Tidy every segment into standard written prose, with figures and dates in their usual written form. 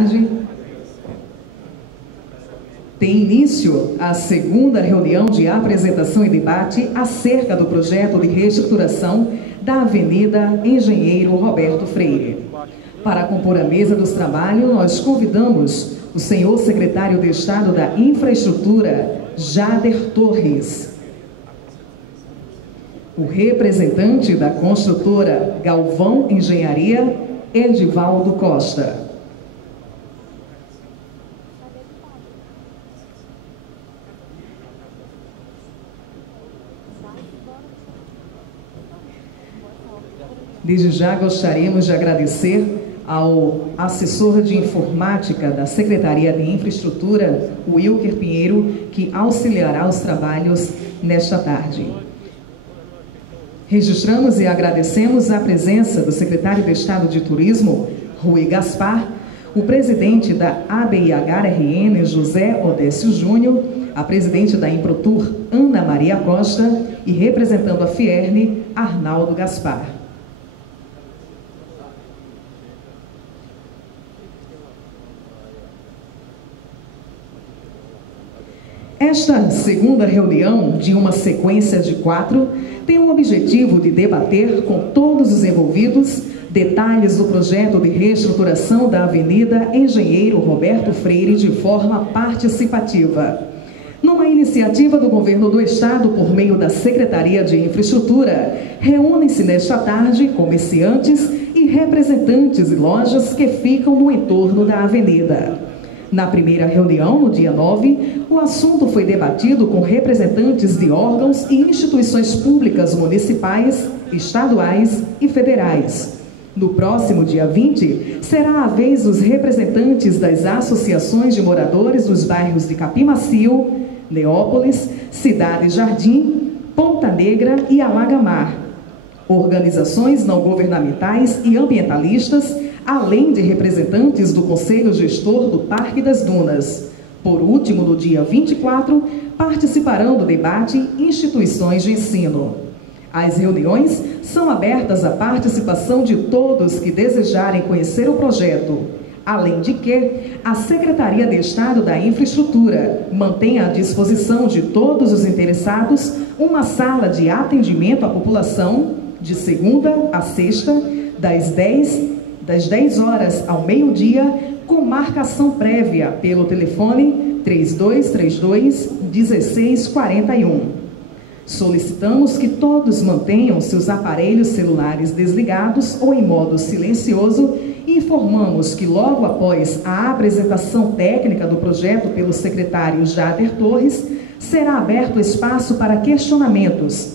tarde. Tem início a segunda reunião de apresentação e debate acerca do projeto de reestruturação da Avenida Engenheiro Roberto Freire. Para compor a mesa dos trabalhos, nós convidamos o senhor secretário de Estado da Infraestrutura, Jader Torres. O representante da construtora Galvão Engenharia, Edivaldo Costa. Desde já gostaríamos de agradecer ao assessor de informática da Secretaria de Infraestrutura, Wilker Pinheiro, que auxiliará os trabalhos nesta tarde. Registramos e agradecemos a presença do secretário de Estado de Turismo, Rui Gaspar, o presidente da ABIH-RN, José Odécio Júnior, a presidente da Improtur, Ana Maria Costa, e representando a Fierne, Arnaldo Gaspar. Esta segunda reunião, de uma sequência de 4, tem o objetivo de debater com todos os envolvidos detalhes do projeto de reestruturação da Avenida Engenheiro Roberto Freire de forma participativa. Numa iniciativa do Governo do Estado por meio da Secretaria de Infraestrutura, reúnem-se nesta tarde comerciantes e representantes de lojas que ficam no entorno da avenida. Na primeira reunião, no dia 9, o assunto foi debatido com representantes de órgãos e instituições públicas municipais, estaduais e federais. No próximo dia 20, será a vez dos representantes das associações de moradores dos bairros de Capim Macio, Neópolis, Cidade Jardim, Ponta Negra e Alagamar, organizações não governamentais e ambientalistas, além de representantes do Conselho Gestor do Parque das Dunas. Por último, no dia 24, participarão do debate instituições de ensino. As reuniões são abertas à participação de todos que desejarem conhecer o projeto, além de que a Secretaria de Estado da Infraestrutura mantém à disposição de todos os interessados uma sala de atendimento à população de segunda a sexta, das 10 horas ao meio-dia, com marcação prévia pelo telefone 3232-1641. Solicitamos que todos mantenham seus aparelhos celulares desligados ou em modo silencioso e informamos que logo após a apresentação técnica do projeto pelo secretário Jader Torres, será aberto espaço para questionamentos.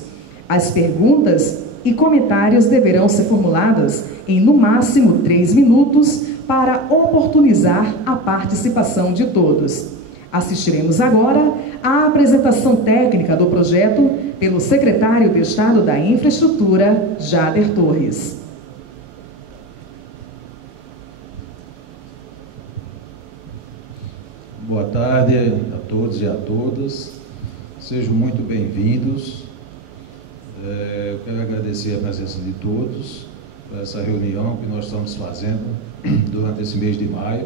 As perguntas e comentários deverão ser formuladas em, no máximo, 3 minutos para oportunizar a participação de todos. Assistiremos agora à apresentação técnica do projeto pelo secretário de Estado da Infraestrutura, Jader Torres. Boa tarde a todos e a todas. Sejam muito bem-vindos. Eu quero agradecer a presença de todos para essa reunião que nós estamos fazendo durante esse mês de maio,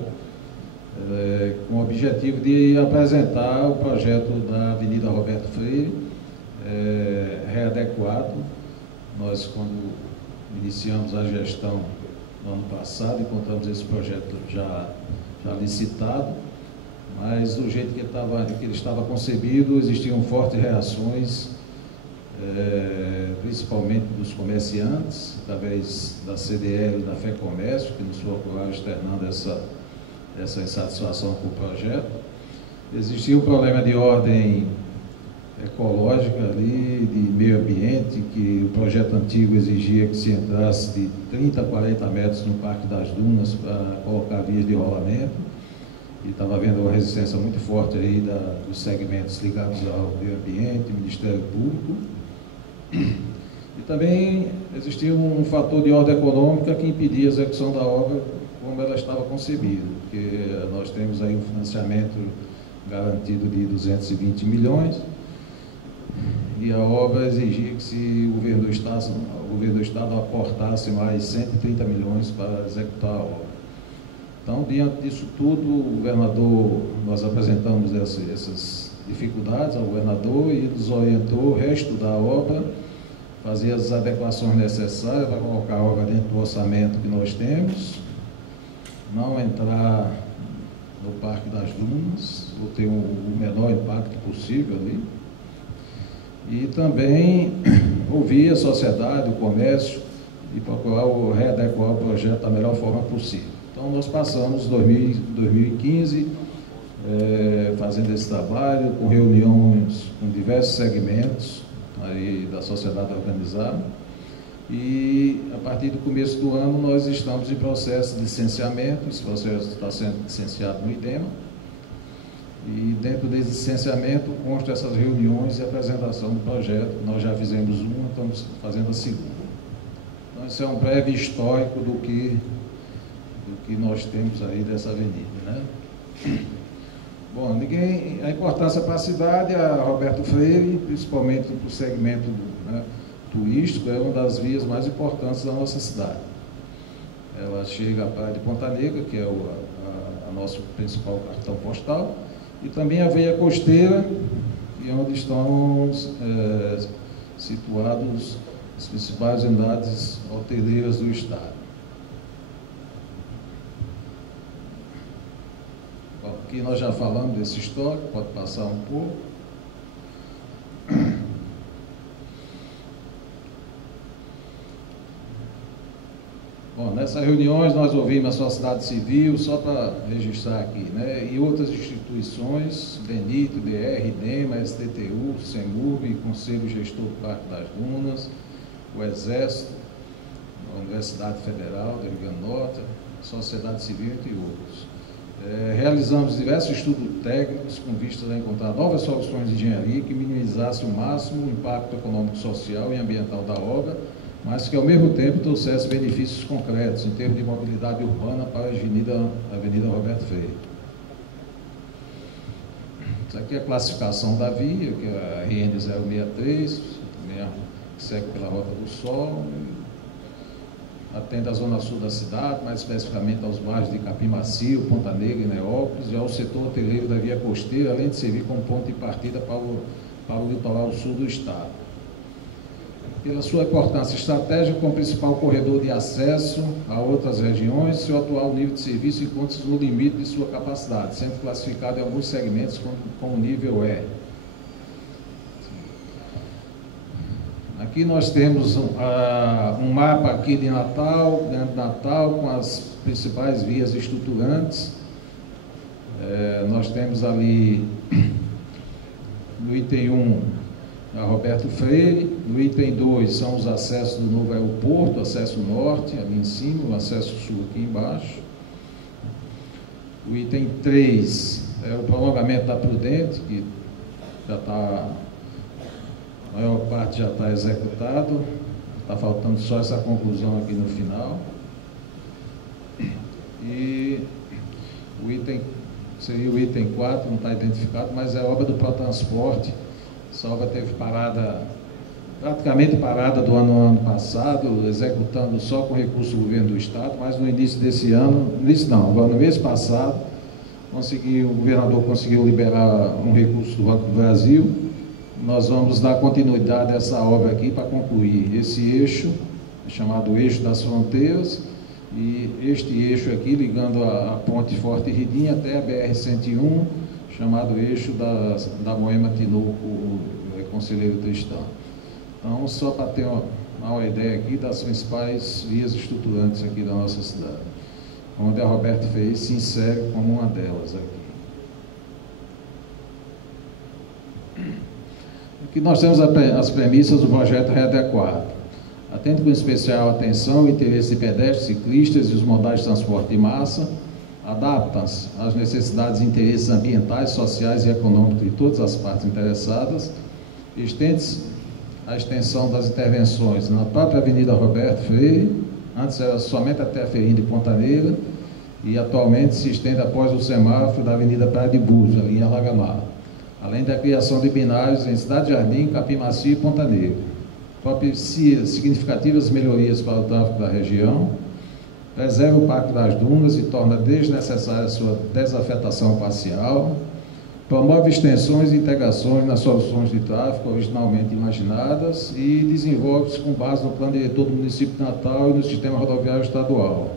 com o objetivo de apresentar o projeto da Avenida Roberto Freire, readequado. Nós, quando iniciamos a gestão no ano passado, encontramos esse projeto já licitado, mas do jeito que ele estava concebido, existiam fortes reações, principalmente dos comerciantes, através da CDL e da FEComércio, que nos procuraram externando essa insatisfação com o projeto. Existia um problema de ordem ecológica ali, de meio ambiente, que o projeto antigo exigia que se entrasse de 30 a 40 metros no Parque das Dunas para colocar vias de rolamento, e estava havendo uma resistência muito forte aí dos segmentos ligados ao meio ambiente, Ministério Público. E também existia um fator de ordem econômica que impedia a execução da obra como ela estava concebida, porque nós temos aí um financiamento garantido de 220 milhões, e a obra exigia que o governo do Estado aportasse mais 130 milhões para executar a obra. Então, diante disso tudo, o governador, nós apresentamos essas dificuldades ao governador e nos orientou a reestudar a obra, fazer as adequações necessárias para colocar a obra dentro do orçamento que nós temos, não entrar no Parque das Dunas, ou ter o menor impacto possível ali, e também ouvir a sociedade, o comércio, e procurar readequar o projeto da melhor forma possível. Então, nós passamos 2015 fazendo esse trabalho, com reuniões com diversos segmentos aí da sociedade organizada, e a partir do começo do ano nós estamos em processo de licenciamento. Esse processo está sendo licenciado no IDEMA, e dentro desse licenciamento consta essas reuniões e apresentação do projeto. Nós já fizemos uma, estamos fazendo a segunda. Então, esse é um breve histórico do que nós temos aí dessa avenida, né? Bom, a importância para a cidade, a Roberto Freire, principalmente para o segmento turístico, é uma das vias mais importantes da nossa cidade. Ela chega à praia de Ponta Negra, que é a nosso principal cartão postal, e também a veia costeira, e onde estão situados as principais unidades hoteleiras do estado. Aqui nós já falamos desse histórico, pode passar um pouco. Bom, nessas reuniões nós ouvimos a sociedade civil, só para registrar aqui, né? E outras instituições, DENIT, DR, IDEMA, STTU, CEMURB, Conselho Gestor do Parque das Dunas, o Exército, a Universidade Federal do Rio Grande do Norte, Sociedade Civil, entre outros. Realizamos diversos estudos técnicos com vistas a encontrar novas soluções de engenharia que minimizassem o máximo o impacto econômico, social e ambiental da obra, mas que ao mesmo tempo trouxesse benefícios concretos em termos de mobilidade urbana para a Avenida Roberto Freire. Isso aqui é a classificação da via, que é a RN 063, que segue pela Rota do Sol, atende à zona sul da cidade, mais especificamente aos bairros de Capim Macio, Ponta Negra e Neópolis, e ao setor hoteleiro da via costeira, além de servir como ponto de partida para o litoral sul do estado. Pela sua importância estratégica como principal corredor de acesso a outras regiões, seu atual nível de serviço encontra-se no limite de sua capacidade, sendo classificado em alguns segmentos como nível E. Aqui nós temos um mapa aqui de Natal, dentro de Natal, com as principais vias estruturantes. Nós temos ali, no item 1, a Roberto Freire, no item 2 são os acessos do novo aeroporto, acesso norte, ali em cima, o acesso sul aqui embaixo. O item 3 é o prolongamento da Prudente, que já está... A maior parte já está executado, está faltando só essa conclusão aqui no final. E o item, seria o item 4, não está identificado, mas é a obra do Protransporte. Essa obra teve parada, praticamente parada do ano passado, executando só com recurso do governo do estado, mas no início desse ano, agora no mês passado, o governador conseguiu liberar um recurso do Banco do Brasil. Nós vamos dar continuidade a essa obra aqui para concluir esse eixo, chamado Eixo das Fronteiras, e este eixo aqui ligando a Ponte Forte Ridim até a BR-101, chamado Eixo da Moema Tinoco, Conselheiro Tristão. Então, só para ter uma ideia aqui das principais vias estruturantes aqui da nossa cidade, onde a Roberto Freire se insere como uma delas aqui. Aqui nós temos as premissas do projeto readequado. Atende com especial atenção o interesse de pedestres, ciclistas e os modais de transporte de massa, adapta-se às necessidades e interesses ambientais, sociais e econômicos de todas as partes interessadas, estende-se a extensão das intervenções na própria Avenida Roberto Freire, antes era somente até a Ferrinha de Ponta Negra, e atualmente se estende após o semáforo da Avenida Praia de Búzios, ali em Alagamar, além da criação de binários em Cidade Jardim, Capim Macio e Ponta Negra. Propicia significativas melhorias para o tráfego da região, preserva o Parque das Dunas e torna desnecessária a sua desafetação parcial, promove extensões e integrações nas soluções de tráfego originalmente imaginadas e desenvolve-se com base no plano diretor do município de Natal e no sistema rodoviário estadual,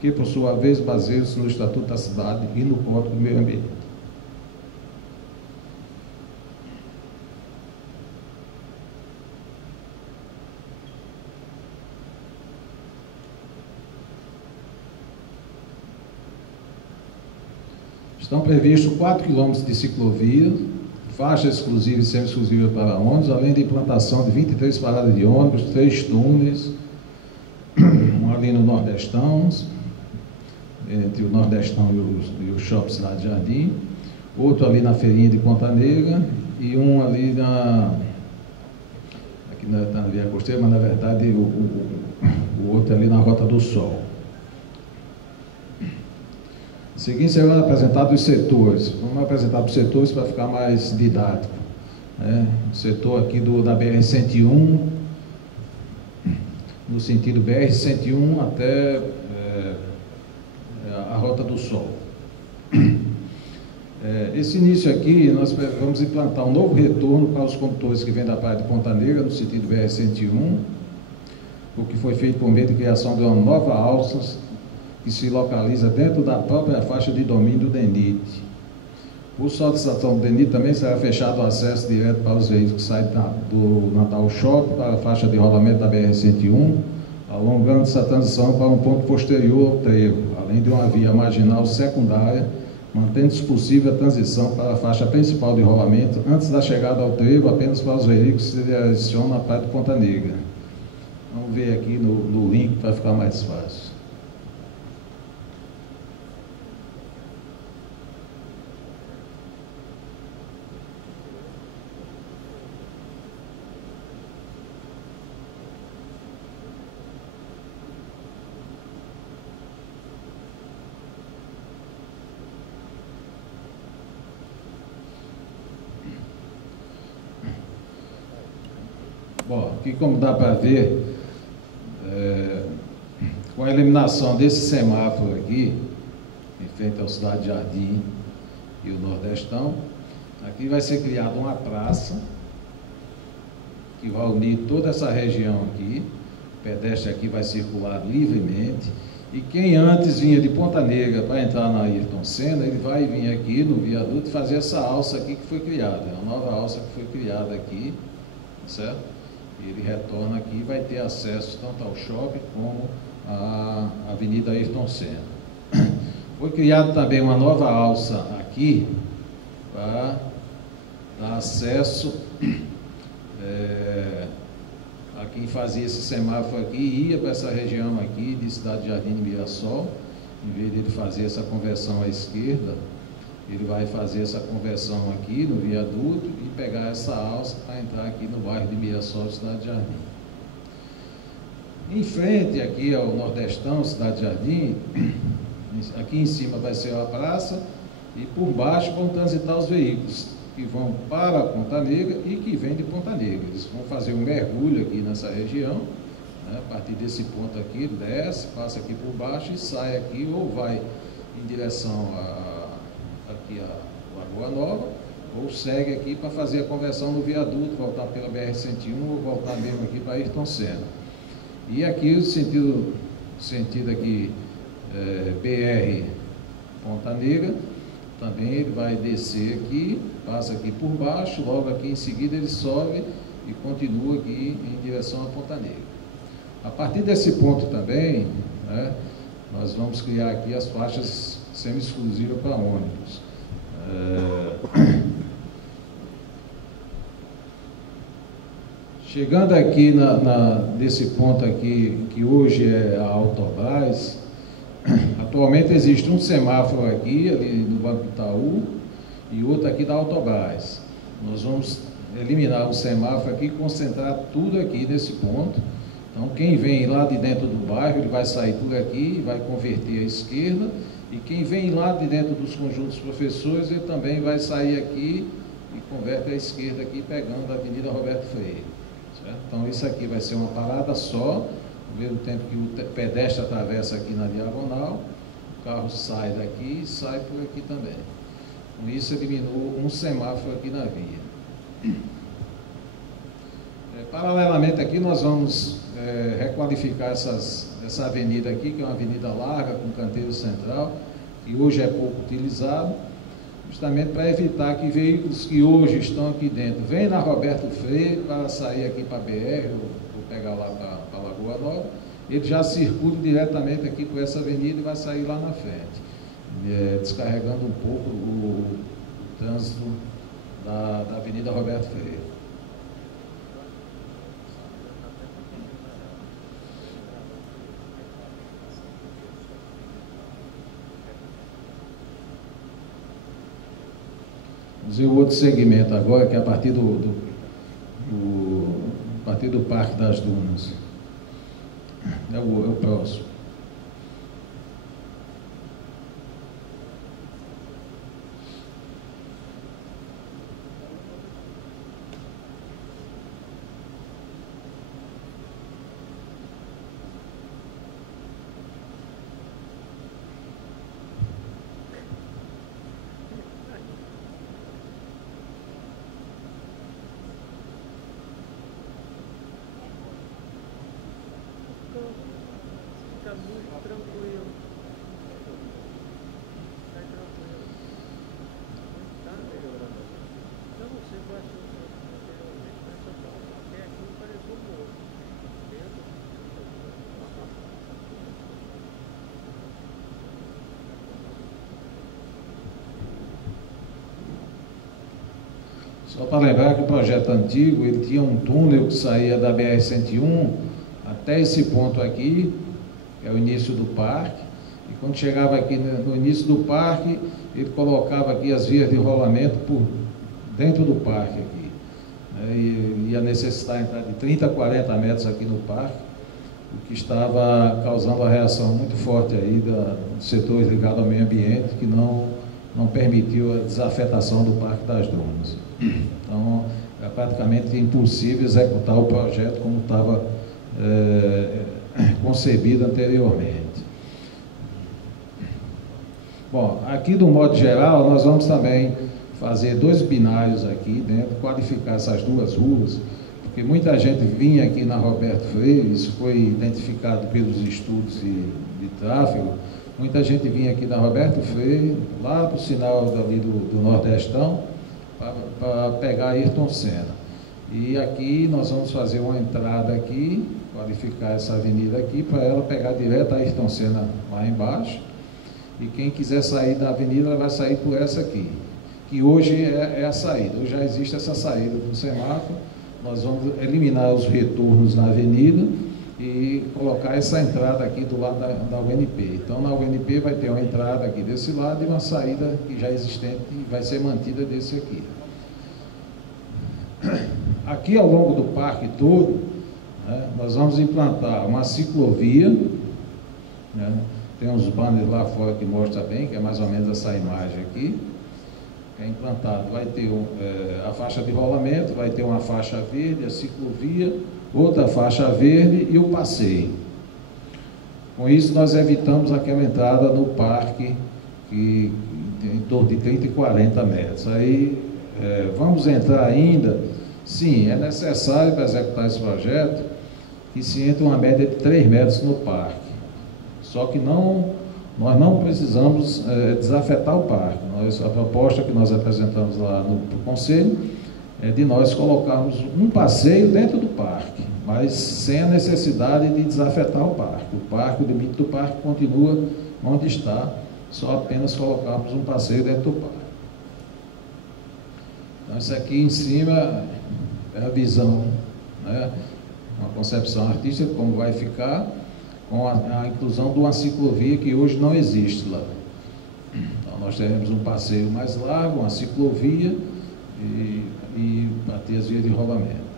que, por sua vez, baseia-se no Estatuto da Cidade e no Código do Meio Ambiente. Estão previstos 4 quilômetros de ciclovia, faixa exclusiva e semi-exclusiva para ônibus, além da implantação de 23 paradas de ônibus, 3 túneis, um ali no Nordestão, entre o Nordestão e o Shopping Cidade Jardim, outro ali na Feirinha de Ponta Negra e um ali aqui na Via Costeira, mas na verdade o outro ali na Rota do Sol. Seguinte, será apresentado os setores. Vamos apresentar os setores para ficar mais didático. Né? O setor aqui da BR-101, no sentido BR-101 até a Rota do Sol. Esse início aqui, nós vamos implantar um novo retorno para os condutores que vêm da Praia de Ponta Negra, no sentido BR-101, o que foi feito por meio de criação de uma nova alça que se localiza dentro da própria faixa de domínio do DENIT. Por solicitação do DENIT também será fechado o acesso direto para os veículos que saem do Natal Shopping para a faixa de rolamento da BR-101, alongando essa transição para um ponto posterior ao trevo, além de uma via marginal secundária, mantendo-se possível a transição para a faixa principal de rolamento antes da chegada ao trevo apenas para os veículos que se direcionam na Praia de Ponta Negra. Vamos ver aqui no link para ficar mais fácil. Bom, aqui como dá para ver, com a eliminação desse semáforo aqui, em frente ao Cidade Jardim e o Nordestão, aqui vai ser criada uma praça que vai unir toda essa região aqui, o pedestre aqui vai circular livremente, e quem antes vinha de Ponta Negra para entrar na Ayrton Senna, ele vai vir aqui no viaduto e fazer essa alça aqui que foi criada, é uma nova alça que foi criada aqui, certo? Ele retorna aqui e vai ter acesso tanto ao shopping como à Avenida Ayrton Senna. Foi criada também uma nova alça aqui para dar acesso a quem fazia esse semáforo aqui e ia para essa região aqui de Cidade Jardim e Mirassol. Em vez de ele fazer essa conversão à esquerda, ele vai fazer essa conversão aqui no viaduto e pegar essa alça para entrar aqui no bairro de Mirassol, Cidade Jardim. Em frente aqui ao Nordestão, Cidade Jardim, aqui em cima vai ser a praça e por baixo vão transitar os veículos que vão para Ponta Negra e que vêm de Ponta Negra. Eles vão fazer um mergulho aqui nessa região, né? A partir desse ponto aqui, desce, passa aqui por baixo e sai aqui ou vai em direção aqui a Lagoa Nova, ou segue aqui para fazer a conversão no viaduto, voltar pela BR-101 ou voltar mesmo aqui para Ayrton Senna. E aqui o sentido aqui BR Ponta Negra, também ele vai descer aqui, passa aqui por baixo, logo aqui em seguida ele sobe e continua aqui em direção a Ponta Negra. A partir desse ponto também, né, nós vamos criar aqui as faixas semi-exclusivas para ônibus. Chegando aqui nesse ponto aqui, que hoje é a Autobras, atualmente existe um semáforo aqui, ali no Banco Itaú, e outro aqui da Autobras. Nós vamos eliminar o semáforo aqui e concentrar tudo aqui nesse ponto. Então, quem vem lá de dentro do bairro, ele vai sair por aqui e vai converter à esquerda, e quem vem lá de dentro dos conjuntos professores, ele também vai sair aqui e converte à esquerda aqui, pegando a Avenida Roberto Freire. Certo? Então, isso aqui vai ser uma parada só, ao mesmo tempo que o pedestre atravessa aqui na diagonal, o carro sai daqui e sai por aqui também. Com isso, eliminou um semáforo aqui na via. Paralelamente aqui, nós vamos requalificar essa avenida aqui, que é uma avenida larga, com canteiro central, que hoje é pouco utilizado, justamente para evitar que veículos que hoje estão aqui dentro venham na Roberto Freire para sair aqui para a BR, ou pegar lá para a Lagoa Nova, ele já circula diretamente aqui por essa avenida e vai sair lá na frente, descarregando um pouco o trânsito da Avenida Roberto Freire. Vamos ver o outro segmento agora, que é a partir do Parque das Dunas. É o próximo. Fica muito tranquilo. Sai tranquilo. Tá melhorando. Eu não sei qual é a solução anteriormente, mas só até aqui pareceu um morro. Dentro. Só para lembrar que o projeto antigo, ele tinha um túnel que saía da BR-101 até esse ponto aqui, que é o início do parque, e quando chegava aqui no início do parque, ele colocava aqui as vias de rolamento por dentro do parque aqui, né? E ia necessitar a entrada de 30 a 40 metros aqui no parque, o que estava causando uma reação muito forte aí dos setores ligados ao meio ambiente, que não permitiu a desafetação do Parque das Dunas. Então, é praticamente impossível executar o projeto como estava concebido anteriormente. Bom, aqui do modo geral, nós vamos também fazer 2 binários aqui dentro, qualificar essas 2 ruas, porque muita gente vinha aqui na Roberto Freire, isso foi identificado pelos estudos de tráfego, muita gente vinha aqui na Roberto Freire, lá para o sinal dali do Nordestão, para pegar Ayrton Senna. E aqui nós vamos fazer uma entrada aqui, qualificar essa avenida aqui, para ela pegar direto a Ayrton Senna lá embaixo. E quem quiser sair da avenida vai sair por essa aqui, que hoje é a saída. Hoje já existe essa saída do semáforo. Nós vamos eliminar os retornos na avenida e colocar essa entrada aqui do lado da UNP. Então, na UNP vai ter uma entrada aqui desse lado e uma saída que já é existente e vai ser mantida desse aqui. Aqui, ao longo do parque todo, né, nós vamos implantar uma ciclovia, né, tem uns banners lá fora que mostram bem, que é mais ou menos essa imagem aqui, que é implantado. Vai ter a faixa de rolamento, vai ter uma faixa verde, a ciclovia, outra faixa verde e o passeio. Com isso, nós evitamos aquela entrada no parque que em torno de 30 e 40 metros. Aí, vamos entrar ainda? Sim, é necessário para executar esse projeto que se entre uma média de 3 metros no parque. Só que nós não precisamos desafetar o parque. A proposta que nós apresentamos lá no Conselho é de nós colocarmos um passeio dentro do parque, mas sem a necessidade de desafetar o parque. O limite do parque continua onde está, só apenas colocarmos um passeio dentro do parque. Então, isso aqui em cima é a visão, né? Uma concepção artística, como vai ficar, com a inclusão de uma ciclovia que hoje não existe lá. Então, nós teremos um passeio mais largo, uma ciclovia e bater as vias de rolamento.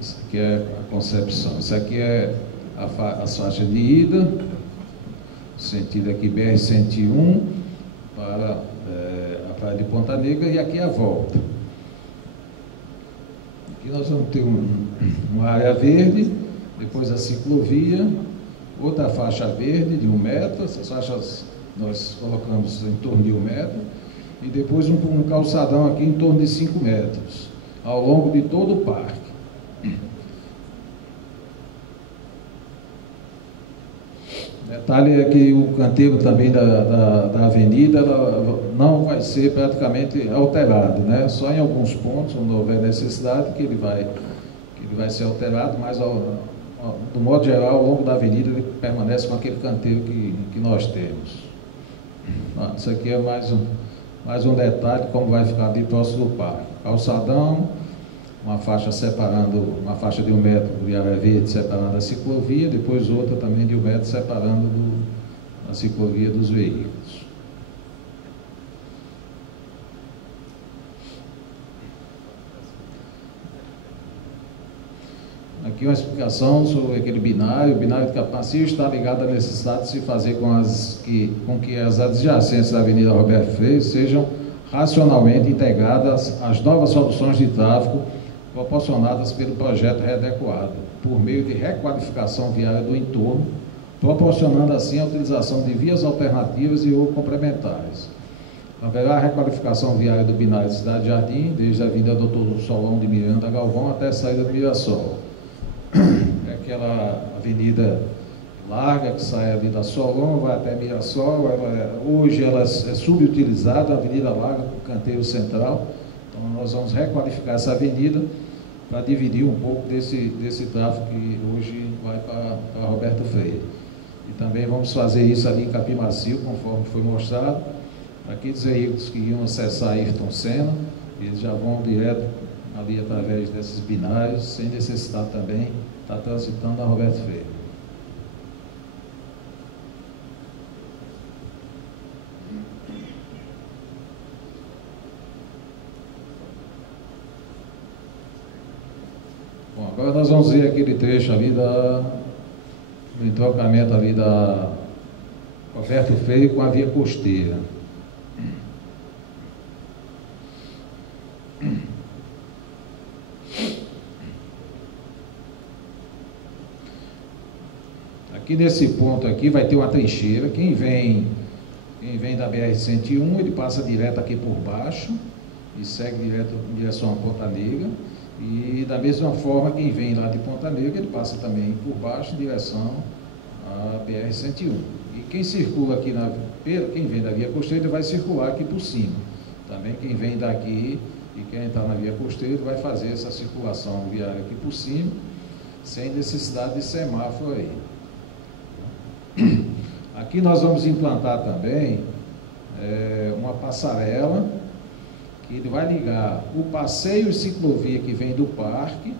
Isso aqui é a concepção. Isso aqui é as faixas de ida, sentido aqui BR-101 para a Praia de Ponta Negra e aqui a volta. Aqui nós vamos ter uma área verde, depois a ciclovia, outra faixa verde de 1 metro, essas faixas nós colocamos em torno de 1 metro, e depois um calçadão aqui em torno de 5 metros, ao longo de todo o parque. Detalhe é que o canteiro também da avenida não vai ser praticamente alterado, né? Só em alguns pontos, onde houver necessidade, que ele vai ser alterado, mas do modo geral, ao longo da avenida, ele permanece com aquele canteiro que nós temos. Isso aqui é mais um detalhe de como vai ficar ali próximo do parque. Calçadão, uma faixa de 1 metro de área verde separando a ciclovia, depois outra também de 1 metro separando a ciclovia dos veículos. Aqui uma explicação sobre aquele binário. O binário de Capacio está ligado à necessidade de se fazer com que as adjacências da Avenida Roberto Freire sejam racionalmente integradas às novas soluções de tráfego proporcionadas pelo projeto readequado, por meio de requalificação viária do entorno, proporcionando assim a utilização de vias alternativas e ou complementares. Haverá a requalificação viária do binário de Cidade Jardim, desde a Avenida Doutor Solon de Miranda Galvão até a saída do Mirassol. É aquela avenida larga que sai ali da Solon, vai até Mirassol. Hoje ela é subutilizada, a avenida larga com canteiro central. Então nós vamos requalificar essa avenida para dividir um pouco desse tráfego que hoje vai para Roberto Freire. E também vamos fazer isso ali em Capim Macio, conforme foi mostrado. Aqueles veículos que iam acessar Ayrton Senna, eles já vão direto ali através desses binários, sem necessidade também estar transitando a Roberto Freire. Bom, agora nós vamos ver aquele trecho ali do entrocamento ali da Roberto Freire com a via costeira. Aqui nesse ponto aqui vai ter uma trincheira. Quem vem da BR-101, ele passa direto aqui por baixo e segue direto em direção a Ponta Negra. E da mesma forma, quem vem lá de Ponta Negra, ele passa também por baixo em direção à BR-101. E quem circula aqui, quem vem da via costeira, ele vai circular aqui por cima. Também quem vem daqui e quer entrar na via costeira, ele vai fazer essa circulação viária aqui por cima, sem necessidade de semáforo aí. Aqui nós vamos implantar também uma passarela que ele vai ligar o passeio e ciclovia que vem do parque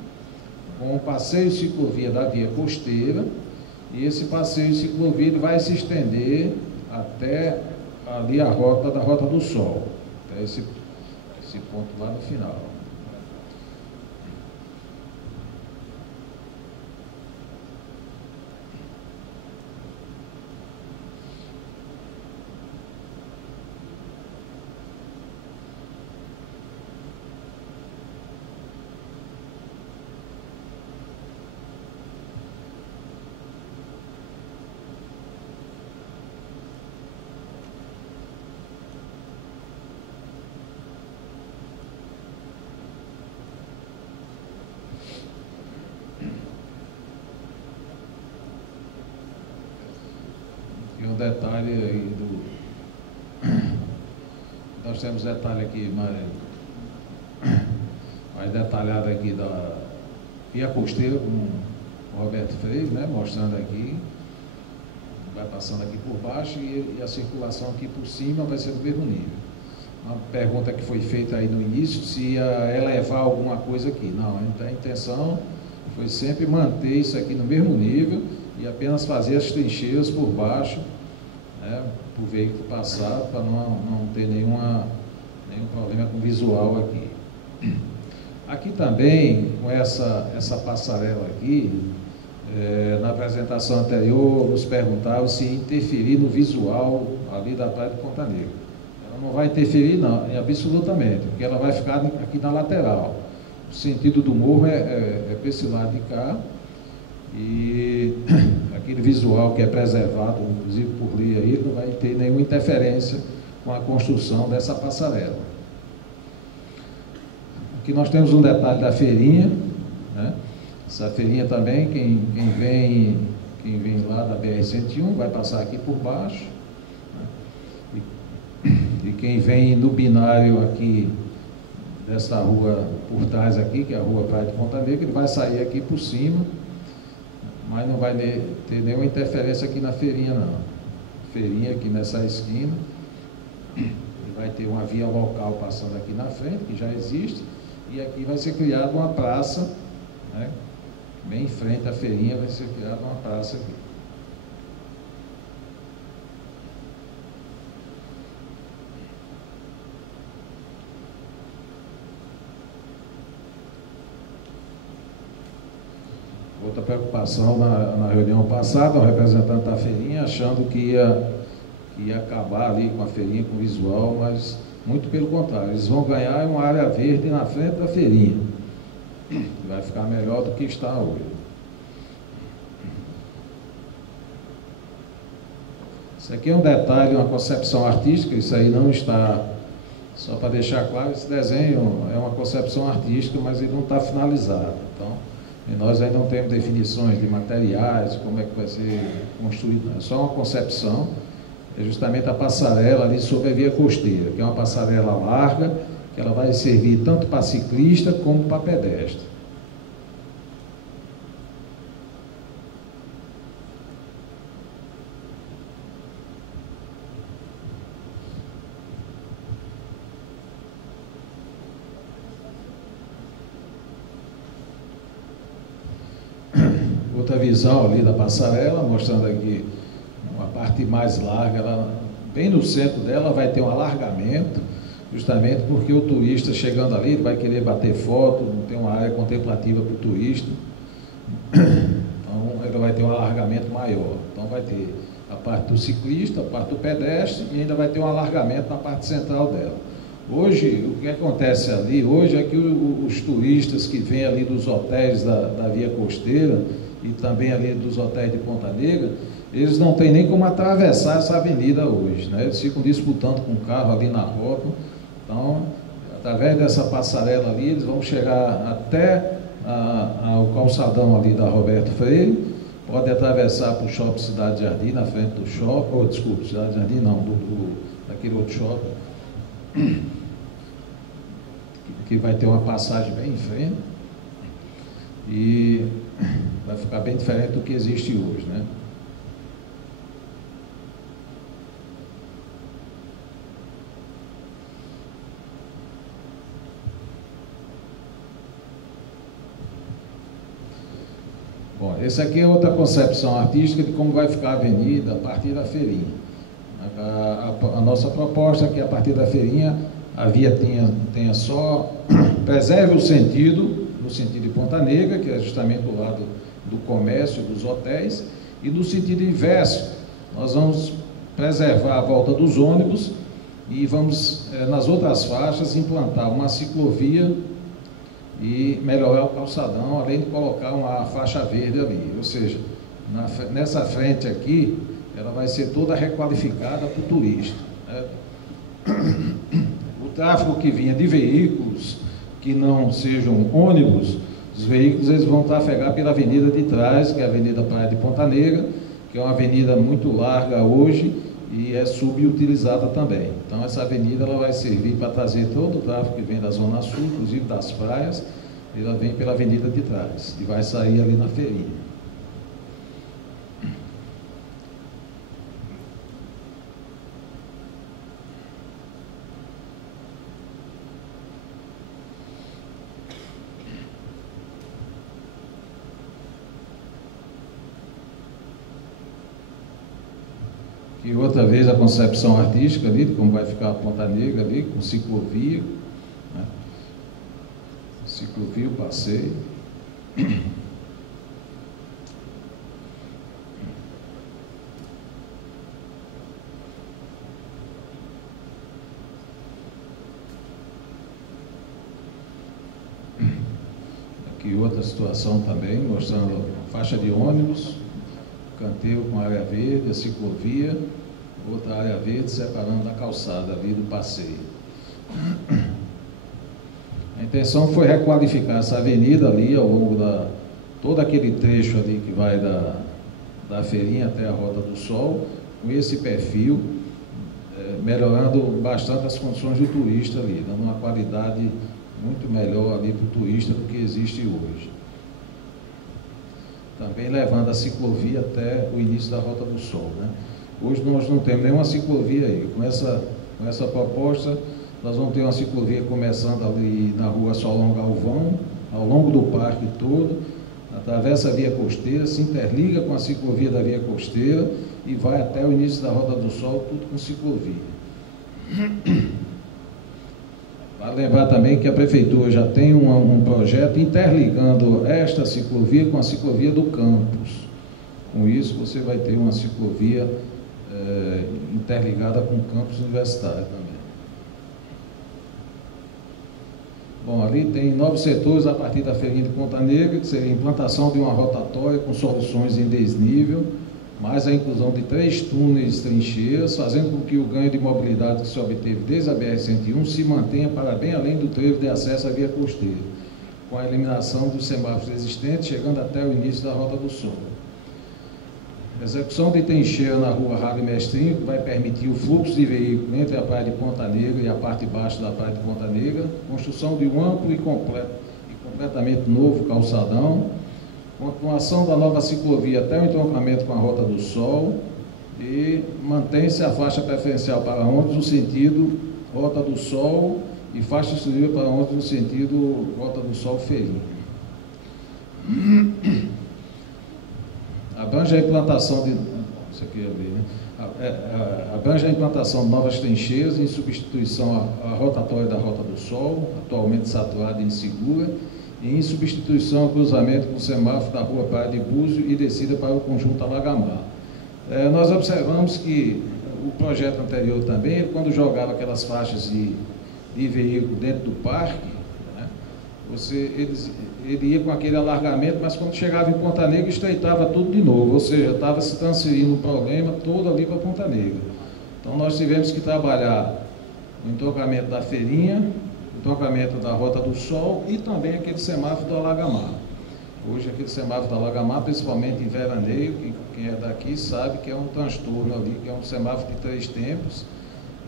com o passeio e ciclovia da via costeira, e esse passeio e ciclovia ele vai se estender até ali a rota da Rota do Sol, até esse ponto lá no final. E um detalhe aí nós temos detalhe aqui mais detalhado aqui da via costeira com o Roberto Freire, né, mostrando aqui, vai passando aqui por baixo e a circulação aqui por cima vai ser do mesmo nível. Uma pergunta que foi feita aí no início, se ia elevar alguma coisa aqui. Não, a intenção foi sempre manter isso aqui no mesmo nível e apenas fazer as trincheiras por baixo, né, para o veículo passar, para não ter nenhum problema com o visual aqui. Aqui também, com essa passarela aqui, na apresentação anterior, nos perguntaram se interferir no visual ali da Praia de Ponta Negra. Ela não vai interferir, não, absolutamente, porque ela vai ficar aqui na lateral. O sentido do morro é para esse lado de cá, e aquele visual que é preservado, inclusive por lei aí, não vai ter nenhuma interferência com a construção dessa passarela. Aqui nós temos um detalhe da feirinha, né? Essa feirinha também, quem vem lá da BR-101 vai passar aqui por baixo, né? E quem vem no binário aqui dessa rua por trás aqui, que é a rua Praia de Ponta Negra, ele vai sair aqui por cima, mas não vai ter nenhuma interferência aqui na feirinha, não. Feirinha aqui nessa esquina, ele vai ter uma via local passando aqui na frente, que já existe, e aqui vai ser criada uma praça, né? Bem em frente à feirinha vai ser criada uma praça aqui. Outra preocupação na reunião passada, o representante da feirinha achando que ia acabar ali com a feirinha, com o visual, mas muito pelo contrário, eles vão ganhar uma área verde na frente da feirinha. Vai ficar melhor do que está hoje. Isso aqui é um detalhe, uma concepção artística, isso aí não está, só para deixar claro, esse desenho é uma concepção artística, mas ele não está finalizado. Então, e nós ainda não temos definições de materiais, como é que vai ser construído, é só uma concepção, é justamente a passarela ali sobre a via costeira, que é uma passarela larga, que ela vai servir tanto para ciclista como para pedestre. Outra visão ali da passarela, mostrando aqui uma parte mais larga, ela, bem no centro dela vai ter um alargamento, justamente porque o turista chegando ali, ele vai querer bater foto, não tem uma área contemplativa para o turista, então ele vai ter um alargamento maior. Então vai ter a parte do ciclista, a parte do pedestre e ainda vai ter um alargamento na parte central dela. Hoje, o que acontece ali, hoje é que os turistas que vêm ali dos hotéis da via costeira e também ali dos hotéis de Ponta Negra, eles não têm nem como atravessar essa avenida hoje, né? Eles ficam disputando com o carro ali na rota. Então, através dessa passarela ali, eles vão chegar até o calçadão ali da Roberto Freire, pode atravessar para o Shopping Cidade Jardim, na frente do shopping, ou desculpa, Cidade Jardim não, daquele outro shopping, que vai ter uma passagem bem em frente, e vai ficar bem diferente do que existe hoje, né? Bom, essa aqui é outra concepção artística de como vai ficar a avenida a partir da feirinha. A nossa proposta é que a partir da feirinha a via tenha só, preserve o sentido, no sentido de Ponta Negra, que é justamente do lado do comércio, dos hotéis, e no sentido inverso, nós vamos preservar a volta dos ônibus e vamos, nas outras faixas, implantar uma ciclovia e melhorar o calçadão, além de colocar uma faixa verde ali. Ou seja, nessa frente aqui, ela vai ser toda requalificada para o turista, né? O tráfego que vinha de veículos que não sejam ônibus, os veículos eles vão trafegar pela avenida de trás, que é a Avenida Praia de Ponta Negra, que é uma avenida muito larga hoje e é subutilizada também. Então essa avenida ela vai servir para trazer todo o tráfego que vem da Zona Sul, inclusive das praias, ela vem pela avenida de trás e vai sair ali na feirinha. E outra vez a concepção artística ali, de como vai ficar a Ponta Negra ali, com ciclovia, né? Ciclovia, o passeio. Aqui outra situação também, mostrando faixa de ônibus, canteiro com área verde, a ciclovia, outra área verde separando da calçada ali do passeio. A intenção foi requalificar essa avenida ali ao longo todo aquele trecho ali que vai da Feirinha até a Rota do Sol, com esse perfil, melhorando bastante as condições do turista ali, dando uma qualidade muito melhor ali para o turista do que existe hoje. Também levando a ciclovia até o início da Rota do Sol, né? Hoje nós não temos nenhuma ciclovia aí. Com essa proposta, nós vamos ter uma ciclovia começando ali na rua Solon Galvão, ao longo do parque todo, atravessa a via costeira, se interliga com a ciclovia da via costeira e vai até o início da Rota do Sol, tudo com ciclovia. Vale lembrar também que a Prefeitura já tem um projeto interligando esta ciclovia com a ciclovia do campus. Com isso, você vai ter uma ciclovia interligada com o campus universitário também. Bom, ali tem 9 setores a partir da Feirinha de Ponta Negra, que seria a implantação de uma rotatória com soluções em desnível, mais a inclusão de 3 túneis trincheiras, fazendo com que o ganho de mobilidade que se obteve desde a BR-101 se mantenha para bem além do trevo de acesso à via costeira, com a eliminação dos semáforos existentes, chegando até o início da Rota do Sol. Execução de trincheira na rua Rabi Mestrinho, que vai permitir o fluxo de veículos entre a praia de Ponta Negra e a parte baixa da praia de Ponta Negra, construção de um amplo e completamente novo calçadão, continuação da nova ciclovia até o entroncamento com a Rota do Sol e mantém-se a faixa preferencial para ônibus no sentido Rota do Sol e faixa exclusiva para ônibus no sentido Rota do Sol Feirinha. Abrange a implantação de... Isso aqui é ali, né? Abrange a implantação de novas trincheiras em substituição à rotatória da Rota do Sol, atualmente saturada e insegura, e em substituição ao cruzamento com o semáforo da rua Praia de Búzio e descida para o conjunto Alagamar. Nós observamos que o projeto anterior também, quando jogava aquelas faixas de veículo dentro do parque, né, ele ia com aquele alargamento, mas quando chegava em Ponta Negra estreitava tudo de novo, ou seja, estava se transferindo o problema todo ali para Ponta Negra. Então nós tivemos que trabalhar o entroncamento da Feirinha, o entroncamento da Rota do Sol e também aquele semáforo do Alagamar. Hoje aquele semáforo do Alagamar, principalmente em veraneio, quem é daqui sabe que é um transtorno ali, que é um semáforo de 3 tempos,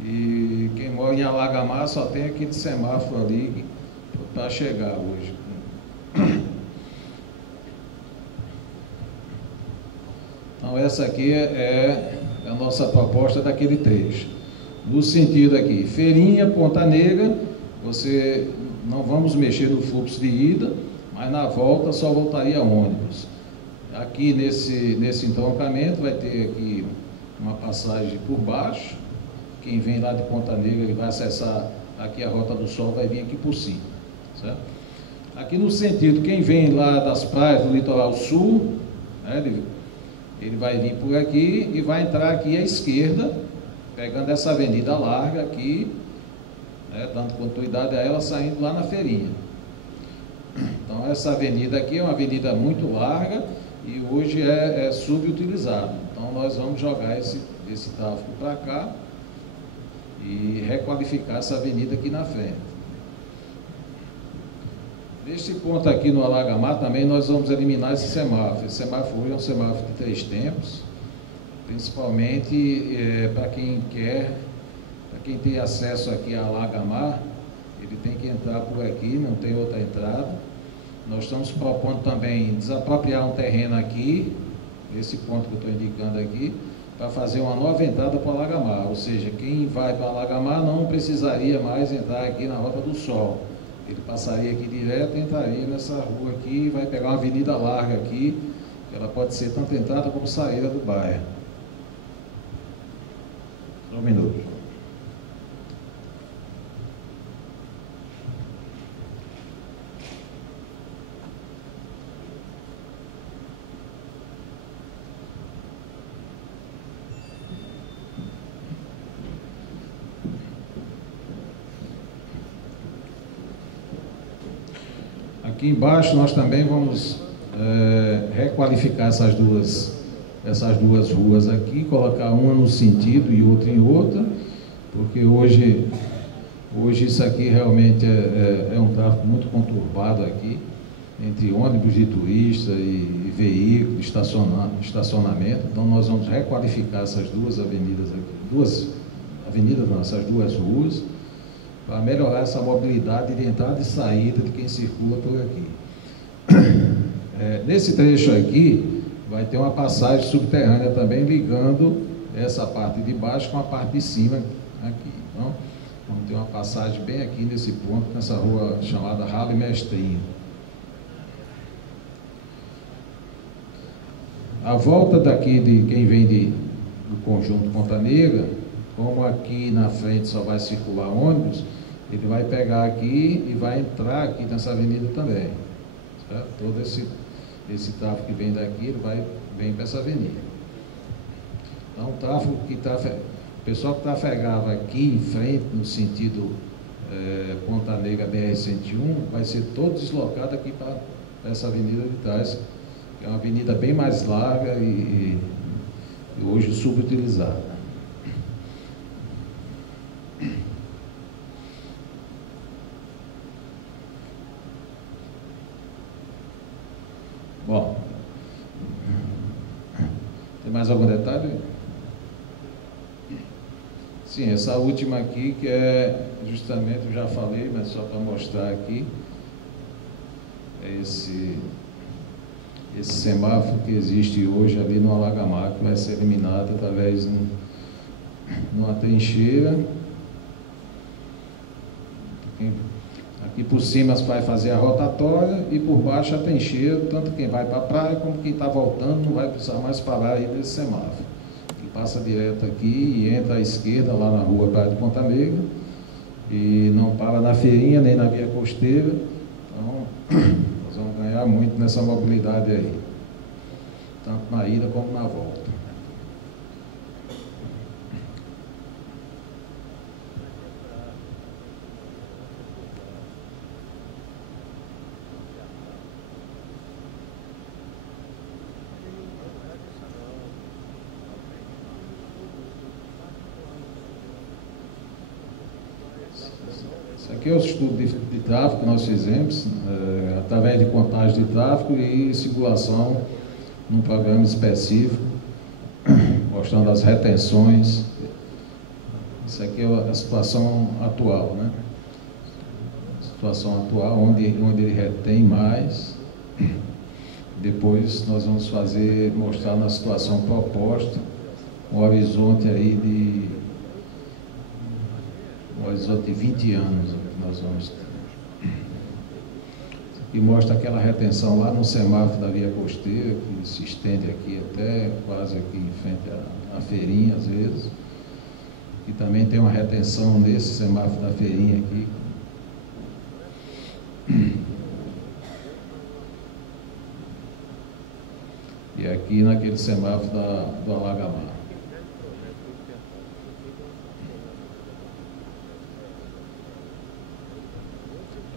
e quem mora em Alagamar só tem aquele semáforo ali para chegar hoje. Então essa aqui é a nossa proposta daquele trecho. No sentido aqui, Feirinha, Ponta Negra, você não vamos mexer no fluxo de ida, mas na volta só voltaria ônibus. Aqui nesse entroncamento vai ter aqui uma passagem por baixo. Quem vem lá de Ponta Negra ele vai acessar aqui a Rota do Sol, vai vir aqui por cima, certo? Aqui no sentido, quem vem lá das praias do litoral sul, né, ele vai vir por aqui e vai entrar aqui à esquerda, pegando essa avenida larga aqui, né, dando continuidade a ela, saindo lá na Feirinha. Então essa avenida aqui é uma avenida muito larga e hoje é subutilizada. Então nós vamos jogar esse tráfego para cá e requalificar essa avenida aqui na frente. Neste ponto aqui no Alagamar também nós vamos eliminar esse semáforo. Esse semáforo hoje é um semáforo de 3 tempos, principalmente para quem tem acesso aqui a Alagamar, ele tem que entrar por aqui, não tem outra entrada. Nós estamos propondo também desapropriar um terreno aqui, esse ponto que eu estou indicando aqui, para fazer uma nova entrada para o Alagamar, ou seja, quem vai para o Alagamar não precisaria mais entrar aqui na Rota do Sol. Ele passaria aqui direto, entraria nessa rua aqui, vai pegar uma avenida larga aqui, que ela pode ser tanto entrada como saída do bairro. Só um minuto. Aqui embaixo nós também vamos requalificar essas duas ruas aqui, colocar uma no sentido e outra em outra, porque hoje isso aqui realmente é um tráfego muito conturbado aqui, entre ônibus de turista e veículos, estacionamento. Então nós vamos requalificar essas duas avenidas aqui, essas duas ruas, para melhorar essa mobilidade de entrada e saída de quem circula por aqui. Nesse trecho aqui, vai ter uma passagem subterrânea também, ligando essa parte de baixo com a parte de cima aqui. Então, vamos ter uma passagem bem aqui nesse ponto, nessa rua chamada Rabi Mestrinho. A volta daqui de quem vem do conjunto Ponta Negra, como aqui na frente só vai circular ônibus, ele vai pegar aqui e vai entrar aqui nessa avenida também. Certo? Todo esse tráfego que vem daqui, ele vem para essa avenida. Então, o tráfego o pessoal que trafegava aqui em frente, no sentido Ponta Negra BR-101, vai ser todo deslocado aqui para essa avenida de trás, que é uma avenida bem mais larga e hoje subutilizada. Bom, tem mais algum detalhe? Sim, essa última aqui, que é justamente, eu já falei, mas só para mostrar aqui, é esse semáforo que existe hoje ali no Alagamar, que vai ser eliminado através de uma trincheira. Aqui por cima vai fazer a rotatória e por baixo a trincheira, tanto quem vai para a praia como quem está voltando não vai precisar mais parar aí nesse semáforo. Que passa direto aqui e entra à esquerda lá na rua Praia de Ponta Negra e não para na feirinha nem na via costeira. Então, nós vamos ganhar muito nessa mobilidade aí, tanto na ida como na volta. Esse aqui é o estudo de tráfego que nós fizemos, através de contagem de tráfego e simulação num programa específico, mostrando as retenções. Isso aqui é a situação atual, né? A situação atual, onde ele retém mais. Depois nós vamos mostrar na situação proposta, um horizonte aí de 20 anos que nós vamos ter. E mostra aquela retenção lá no semáforo da via costeira, que se estende aqui até quase aqui em frente à feirinha, às vezes. E também tem uma retenção nesse semáforo da feirinha aqui. E aqui naquele semáforo do Alagamar.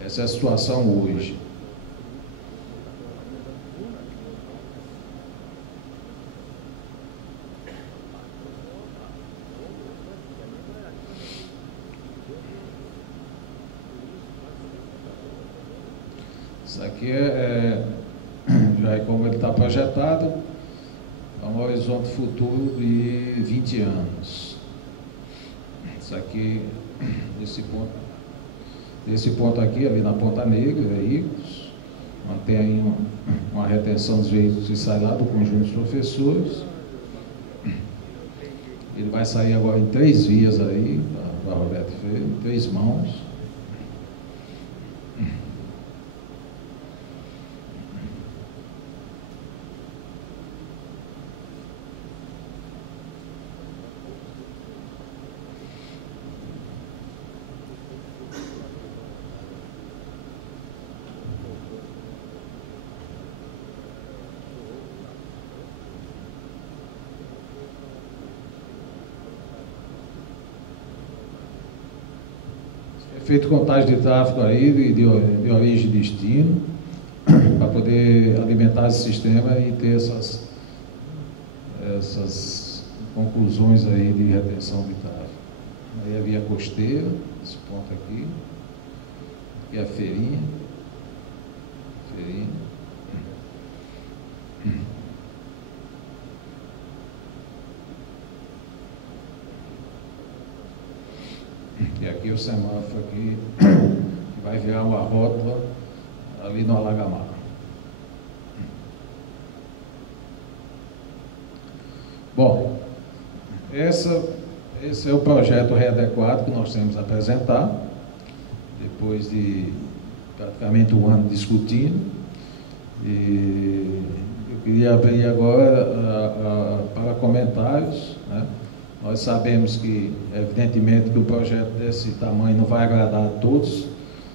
Essa é a situação hoje. Isso aqui já é como ele está projetado, é um horizonte futuro de 20 anos. Isso aqui, esse ponto aqui, ali na Ponta Negra, veículos, mantém aí uma retenção dos veículos que sai lá do conjunto dos professores. Ele vai sair agora em 3 vias aí, para Roberto Freire, em 3 mãos. Feito contagem de tráfego aí, de origem e destino. para poder alimentar esse sistema e ter essas conclusões aí de retenção de tráfego. Aí a via costeira, esse ponto aqui, e a feirinha. E aqui o semáforo aqui, que vai virar uma rótula ali no Alagamar. Bom, esse é o projeto readequado que nós temos a apresentar, depois de praticamente um ano discutindo. E eu queria abrir agora para comentários, né? Nós sabemos que, evidentemente, que um projeto desse tamanho não vai agradar a todos,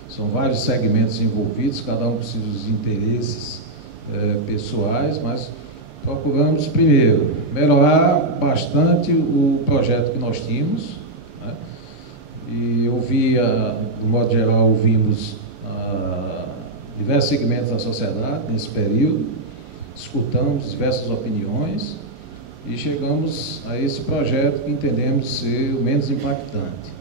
são vários segmentos envolvidos, cada um com seus interesses pessoais, mas procuramos, primeiro, melhorar bastante o projeto que nós tínhamos, né? E de modo geral, ouvimos diversos segmentos da sociedade nesse período, escutamos diversas opiniões e chegamos a esse projeto que entendemos ser o menos impactante.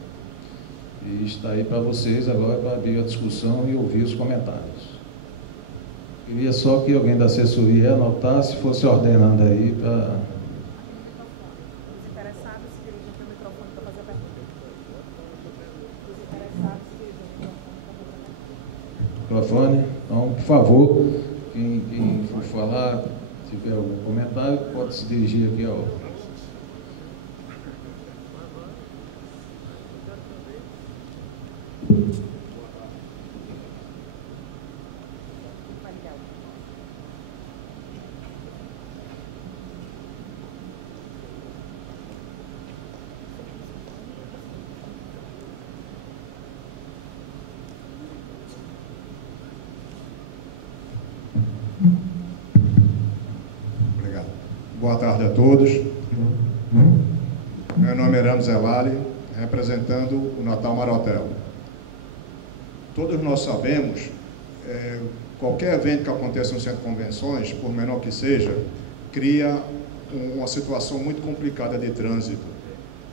E está aí para vocês agora para abrir a discussão e ouvir os comentários. Queria só que alguém da assessoria anotasse, fosse ordenando aí para... Os interessados dirigem para o microfone para fazer a pergunta. Os interessados dirigem para o microfone. Microfone. Então, por favor, quem for falar, tiver algum comentário, pode se dirigir aqui ao... Boa tarde a todos. Meu nome é Ramos Elali, representando o Natal Mar Hotel. Todos nós sabemos, qualquer evento que aconteça no centro de convenções, por menor que seja, cria uma situação muito complicada de trânsito.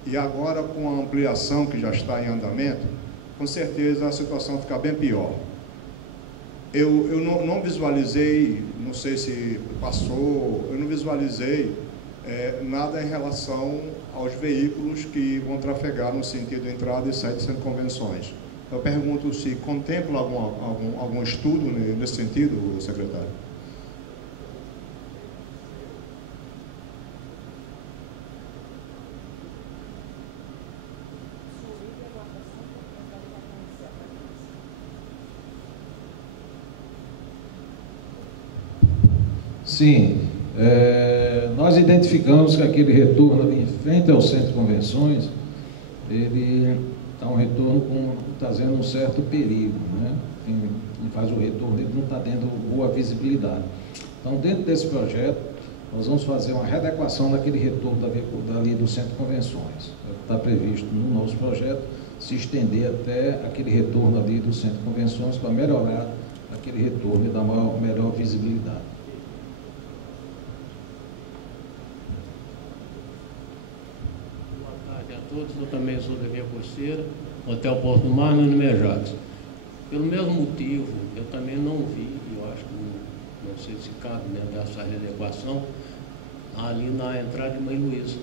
E agora, com a ampliação que já está em andamento, com certeza a situação fica bem pior. Eu não visualizei, não sei se passou, eu não visualizei nada em relação aos veículos que vão trafegar no sentido de entrada e saída de centro de convenções. Eu pergunto se contempla algum estudo nesse sentido, secretário? Sim, nós identificamos que aquele retorno ali em frente ao centro de convenções, ele está um retorno trazendo um certo perigo, né? Quem faz o retorno, ele não está tendo boa visibilidade. Então, dentro desse projeto, nós vamos fazer uma readequação daquele retorno dali do centro de convenções. Está previsto no nosso projeto se estender até aquele retorno ali do centro de convenções para melhorar aquele retorno e dar melhor visibilidade. Todos, eu também sou da Via Costeira, Hotel Porto do Mar, meu nome é Jacques. Pelo mesmo motivo, eu também não vi, eu acho que não sei se cabe dessa readequação, ali na entrada de Mãe Luísa,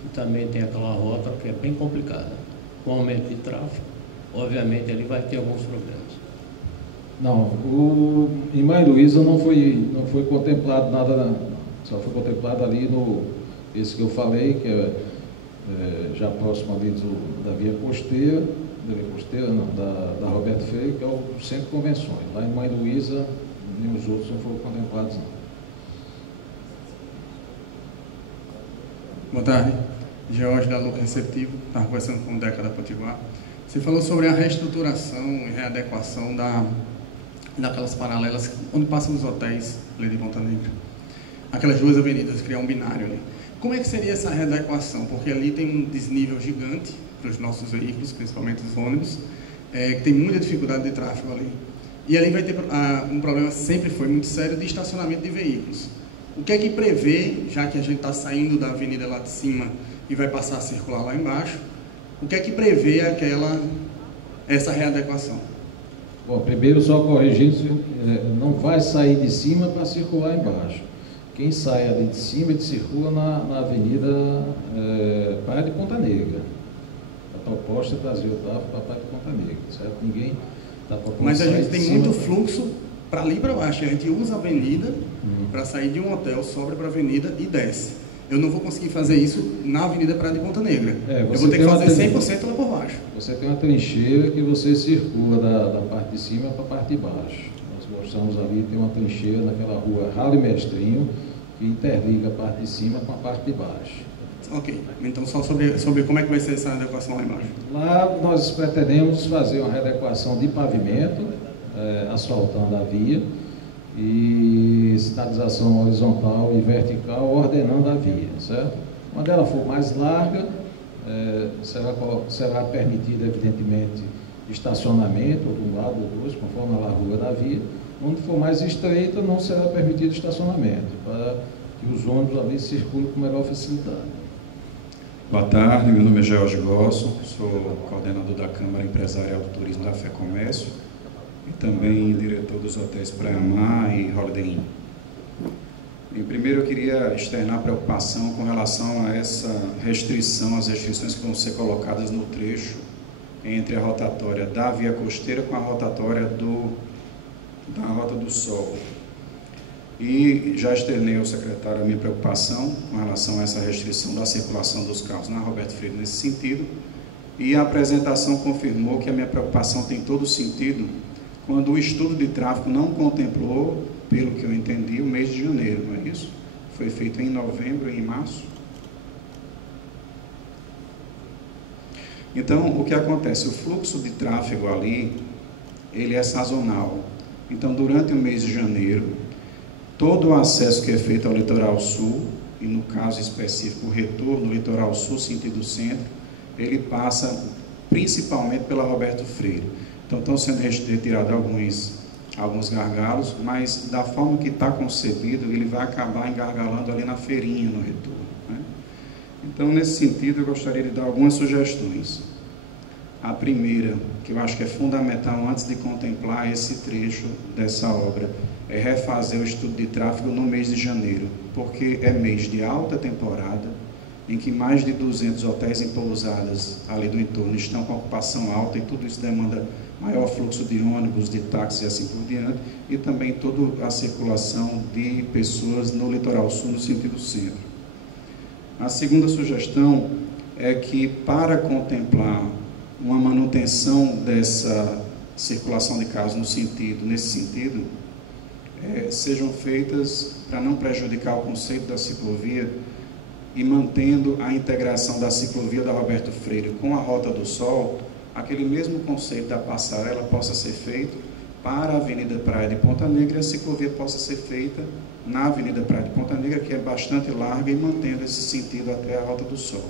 que também tem aquela rota que é bem complicada. Com o aumento de tráfego, obviamente ali vai ter alguns problemas. Não, em Mãe Luísa não foi contemplado nada, só foi contemplado ali esse que eu falei, que já próximo ali da Via Costeira, da Roberto Freire, que é o Centro de Convenções. Lá em Mãe Luísa, nem os outros não foram contemplados, não. Boa tarde, George da Luca Receptivo, estava conversando com o Deca da Potiguar. Você falou sobre a reestruturação e readequação daquelas paralelas onde passam os hotéis ali de Ponta Negra. Aquelas duas avenidas, criar um binário ali. Como é que seria essa readequação? Porque ali tem um desnível gigante para os nossos veículos, principalmente os ônibus, que tem muita dificuldade de tráfego ali. E ali vai ter um problema, sempre foi muito sério, de estacionamento de veículos. O que é que prevê, já que a gente está saindo da avenida lá de cima e vai passar a circular lá embaixo, o que é que prevê essa readequação? Bom, primeiro só corrigindo, não vai sair de cima para circular embaixo. Quem sai ali de cima, ele circula na avenida Praia de Ponta Negra. A proposta é trazer o tráfego para a Praia de Ponta Negra, certo? Ninguém está propondo. Mas a gente tem muito fluxo para ali e para baixo. A gente usa a avenida para sair de um hotel, sobe para a avenida e desce. Eu não vou conseguir fazer isso na avenida Praia de Ponta Negra. Eu vou ter que fazer 100% lá por baixo. Você tem uma trincheira que você circula da parte de cima para a parte de baixo. Nós mostramos ali, tem uma trincheira naquela rua Ralo e Mestrinho, que interliga a parte de cima com a parte de baixo. Ok, então só sobre como é que vai ser essa adequação lá embaixo. Lá nós pretendemos fazer uma readequação de pavimento, asfaltando a via, e sinalização horizontal e vertical ordenando a via, certo? Quando ela for mais larga, será permitido, evidentemente, estacionamento, ou de um lado ou do outro, conforme a largura da via. Onde for mais estreita, não será permitido estacionamento, para que os ônibus ali circulem com melhor facilidade. Boa tarde, meu nome é George Gosso, sou coordenador da Câmara Empresarial do Turismo da FEComércio e também diretor dos hotéis Praia Mar e Holiday Inn. Em primeiro, eu queria externar preocupação com relação a essa restrição, as restrições que vão ser colocadas no trecho entre a rotatória da Via Costeira com a rotatória da Rota do Sol. E já externei ao secretário a minha preocupação com relação a essa restrição da circulação dos carros na Roberto Freire nesse sentido, e a apresentação confirmou que a minha preocupação tem todo sentido quando o estudo de tráfego não contemplou, pelo que eu entendi, o mês de janeiro, não é isso? Foi feito em novembro e em março. Então, o que acontece? O fluxo de tráfego ali, ele é sazonal. Então, durante o mês de janeiro, todo o acesso que é feito ao litoral sul, e no caso específico o retorno do litoral sul, sentido centro, ele passa principalmente pela Roberto Freire. Então estão sendo retirados alguns gargalos, mas da forma que está concebido, ele vai acabar engargalando ali na feirinha no retorno, né? Então, nesse sentido, eu gostaria de dar algumas sugestões. A primeira, que eu acho que é fundamental antes de contemplar esse trecho dessa obra, é refazer o estudo de tráfego no mês de janeiro, porque é mês de alta temporada, em que mais de 200 hotéis em pousadas ali do entorno estão com ocupação alta, e tudo isso demanda maior fluxo de ônibus, de táxis e assim por diante, e também toda a circulação de pessoas no litoral sul, no sentido centro. A segunda sugestão é que, para contemplar uma manutenção dessa circulação de carros nesse sentido, sejam feitas, para não prejudicar o conceito da ciclovia, e mantendo a integração da ciclovia da Roberto Freire com a Rota do Sol, aquele mesmo conceito da passarela possa ser feito para a Avenida Praia de Ponta Negra, e a ciclovia possa ser feita na Avenida Praia de Ponta Negra, que é bastante larga, e mantendo esse sentido até a Rota do Sol.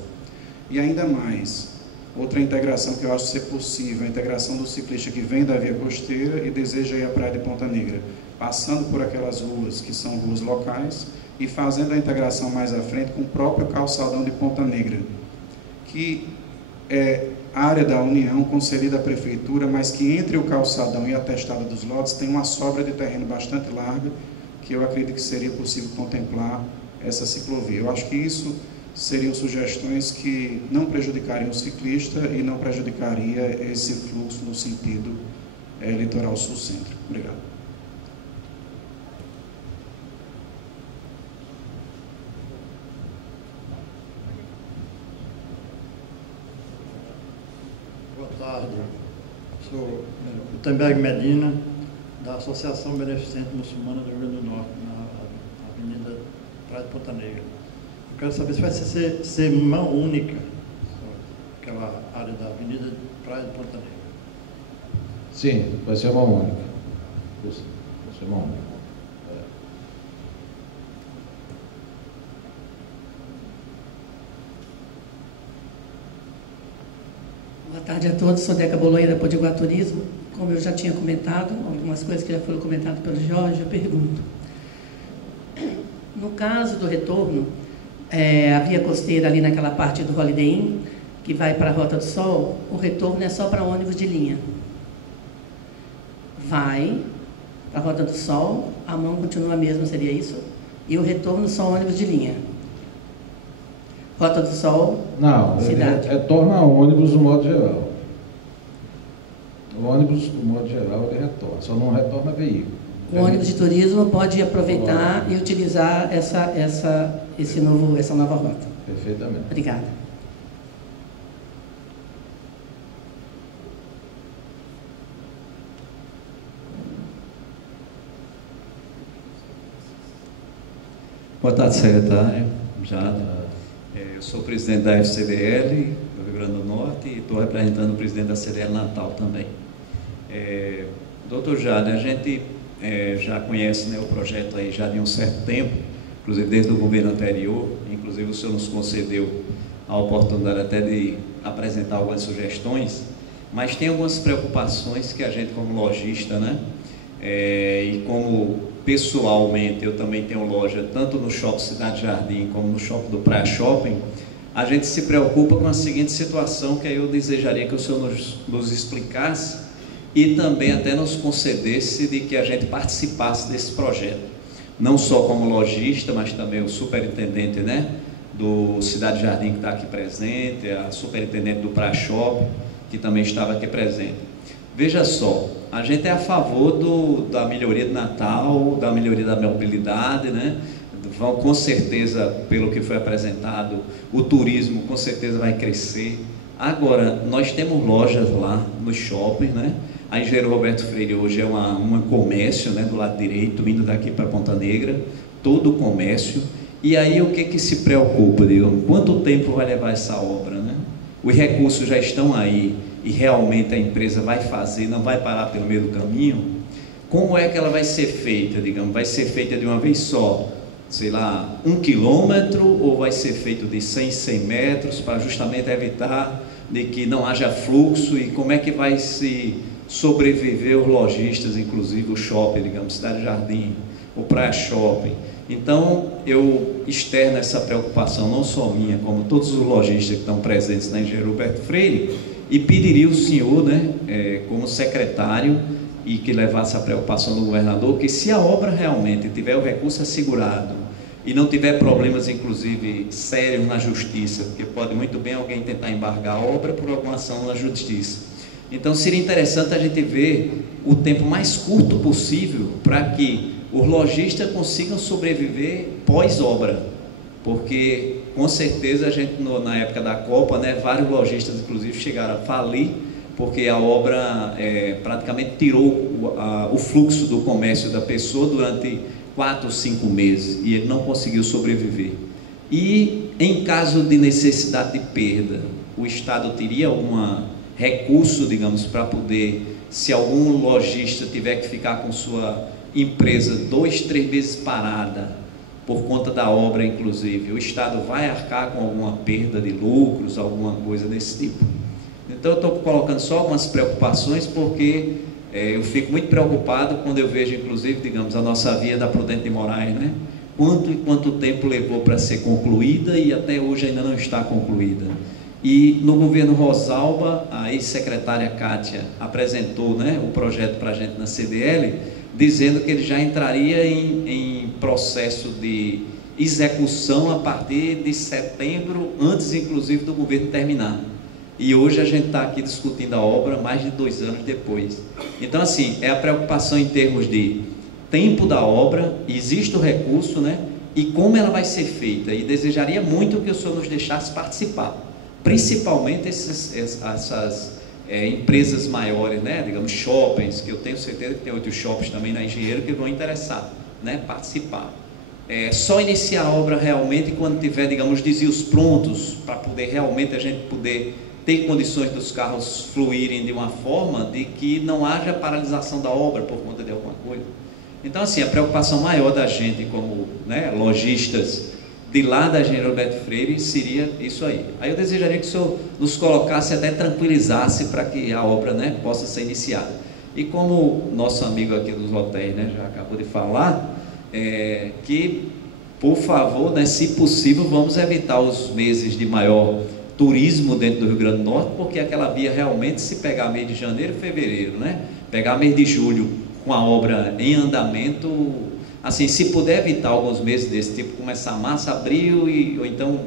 E ainda mais, outra integração que eu acho ser possível, a integração do ciclista que vem da Via Costeira e deseja ir à Praia de Ponta Negra, passando por aquelas ruas que são ruas locais, e fazendo a integração mais à frente com o próprio calçadão de Ponta Negra, que é área da União concedida à Prefeitura, mas que entre o calçadão e a testada dos lotes tem uma sobra de terreno bastante larga, que eu acredito que seria possível contemplar essa ciclovia. Eu acho que isso seriam sugestões que não prejudicariam o ciclista e não prejudicaria esse fluxo no sentido litoral sul-centro. Obrigado. Boa tarde, sou Gutenberg Medina, da Associação Beneficente Muçulmana do Rio Grande do Norte, na Avenida Praia de Ponta Negra. Eu quero saber se vai ser mão única, aquela área da Avenida Praia de Ponta Negra. Sim, vai ser mão única. Vai ser mão única. Boa tarde a todos, sou Deca Bolonha da Potiguar Turismo. como eu já tinha comentado, algumas coisas que já foram comentadas pelo Jorge, eu pergunto. No caso do retorno, a via costeira ali naquela parte do Holiday Inn, que vai para a Rota do Sol, o retorno é só para ônibus de linha. Vai para a Rota do Sol, a mão continua a mesma, seria isso? E o retorno só ônibus de linha. Rota do Sol, não, cidade. Retorna a ônibus no modo geral. O ônibus, no modo geral, ele retorna, só não retorna veículo. O ônibus de turismo pode aproveitar e utilizar essa nova rota. Perfeitamente. Obrigada. Boa tarde, secretário. Eu sou presidente da FCDL do Rio Grande do Norte e estou representando o presidente da CDL Natal também. Doutor Jade, a gente já conhece, né, o projeto aí já de um certo tempo, inclusive desde o governo anterior. Inclusive o senhor nos concedeu a oportunidade até de apresentar algumas sugestões, mas tem algumas preocupações que a gente, como lojista, né, e como pessoalmente eu também tenho loja tanto no Shopping Cidade Jardim como no Shopping do Praia Shopping, a gente se preocupa com a seguinte situação, que aí eu desejaria que o senhor nos explicasse e também até nos concedesse de que a gente participasse desse projeto, não só como lojista, mas também o superintendente, né, do Cidade Jardim que está aqui presente, a superintendente do Praia Shopping que também estava aqui presente. Veja só, a gente é a favor da melhoria do Natal, da melhoria da mobilidade, né? Com certeza, pelo que foi apresentado, o turismo com certeza vai crescer. Agora, nós temos lojas lá no shopping, né? A Engenheiro Roberto Freire hoje é um comércio, né, do lado direito, indo daqui para Ponta Negra, todo o comércio. E aí o que se preocupa, digamos, quanto tempo vai levar essa obra, né? Os recursos já estão aí e realmente a empresa vai fazer, não vai parar pelo meio do caminho. Como é que ela vai ser feita, digamos? Vai ser feita de uma vez só, sei lá, 1 quilômetro, ou vai ser feito de 100 metros, para justamente evitar de que não haja fluxo? E como é que vai se sobreviver os lojistas, inclusive o shopping, digamos, Cidade Jardim, o Praia Shopping? Então, eu externo essa preocupação, não só minha, como todos os lojistas que estão presentes na Engenheiro Roberto Freire, e pediria ao senhor, né, como secretário, e que levasse a preocupação do governador, que se a obra realmente tiver o recurso assegurado e não tiver problemas, inclusive, sérios na justiça, porque pode muito bem alguém tentar embargar a obra por alguma ação na justiça. Então, seria interessante a gente ver o tempo mais curto possível para que os lojistas consigam sobreviver pós-obra, porque com certeza a gente, na época da Copa, né, vários lojistas inclusive chegaram a falir, porque a obra praticamente tirou o fluxo do comércio da pessoa durante 4 ou 5 meses, e ele não conseguiu sobreviver. E em caso de necessidade de perda, o Estado teria algum recurso, digamos, para poder, se algum lojista tiver que ficar com sua empresa 2, 3 meses parada, por conta da obra, inclusive, o Estado vai arcar com alguma perda de lucros, alguma coisa desse tipo? Então, eu estou colocando só algumas preocupações, porque eu fico muito preocupado quando eu vejo, inclusive, digamos, a nossa via da Prudente de Moraes, né? Quanto tempo levou para ser concluída e até hoje ainda não está concluída. E no governo Rosalba, a ex-secretária Kátia apresentou, né, o projeto para a gente na CDL, dizendo que ele já entraria em processo de execução a partir de setembro, antes inclusive do governo terminar. E hoje a gente está aqui discutindo a obra mais de 2 anos depois. Então, assim, é a preocupação em termos de tempo da obra, existe o recurso, né? E como ela vai ser feita. E desejaria muito que o senhor nos deixasse participar, principalmente essas empresas maiores, né? Digamos, shoppings, que eu tenho certeza que tem outros shoppings também na Engenheiro que vão interessar, né? Participar. Só iniciar a obra realmente quando tiver, digamos, desvios prontos, para poder realmente a gente poder ter condições dos carros fluírem de uma forma de que não haja paralisação da obra por conta de alguma coisa. Então, assim, a preocupação maior da gente como, né, lojistas de lá da Engenheiro Roberto Freire seria isso aí. Aí eu desejaria que o senhor nos colocasse, até tranquilizasse, para que a obra, né, possa ser iniciada. E como nosso amigo aqui dos hotéis, né, já acabou de falar, que, por favor, né, se possível, vamos evitar os meses de maior turismo dentro do Rio Grande do Norte, porque aquela via realmente, se pegar mês de janeiro, fevereiro, né, pegar mês de julho com a obra em andamento, assim, se puder evitar alguns meses desse tipo, começar março, abril, ou então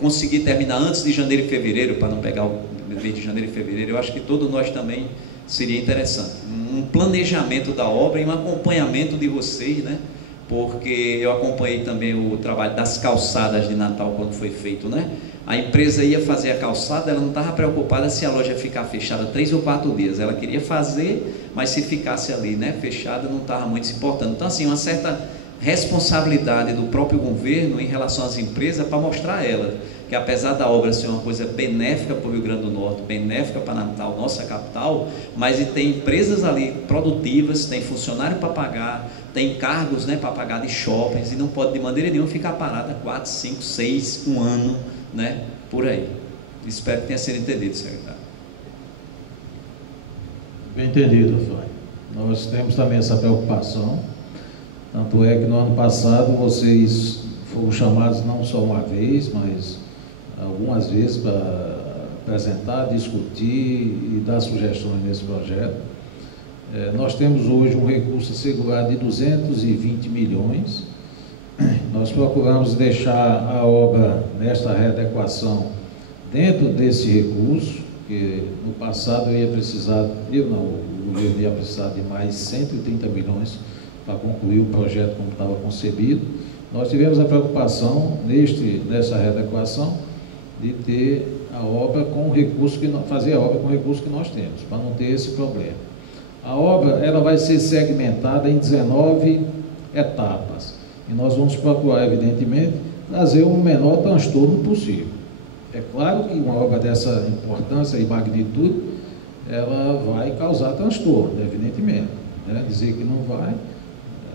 conseguir terminar antes de janeiro e fevereiro, para não pegar o mês de janeiro e fevereiro, eu acho que todos nós também seria interessante. Um planejamento da obra e um acompanhamento de vocês, né? Porque eu acompanhei também o trabalho das calçadas de Natal quando foi feito, né? A empresa ia fazer a calçada, ela não estava preocupada se a loja ia ficar fechada 3 ou 4 dias, ela queria fazer, mas se ficasse ali, né, fechada, não estava muito se importando. Então, assim, uma certa responsabilidade do próprio governo em relação às empresas, para mostrar a elas que, apesar da obra ser uma coisa benéfica para o Rio Grande do Norte, benéfica para Natal, nossa capital, mas tem empresas ali produtivas, tem funcionário para pagar, tem cargos, né, para pagar de shoppings, e não pode de maneira nenhuma ficar parada 4, 5, 6, 1 ano, né, por aí. Espero que tenha sido entendido, secretário. Bem entendido, Fábio. Nós temos também essa preocupação, tanto é que no ano passado vocês foram chamados não só uma vez, mas algumas vezes para apresentar, discutir e dar sugestões nesse projeto. Nós temos hoje um recurso assegurado de 220 milhões. Nós procuramos deixar a obra nesta readequação dentro desse recurso, porque no passado o governo ia precisar de mais 130 milhões para concluir o projeto como estava concebido. Nós tivemos a preocupação nessa readequação de ter a obra com o recurso fazer a obra com o recurso que nós temos, para não ter esse problema. A obra ela vai ser segmentada em 19 etapas. E nós vamos procurar, evidentemente, trazer o menor transtorno possível. É claro que uma obra dessa importância e magnitude, ela vai causar transtorno, evidentemente. Né? Dizer que não vai,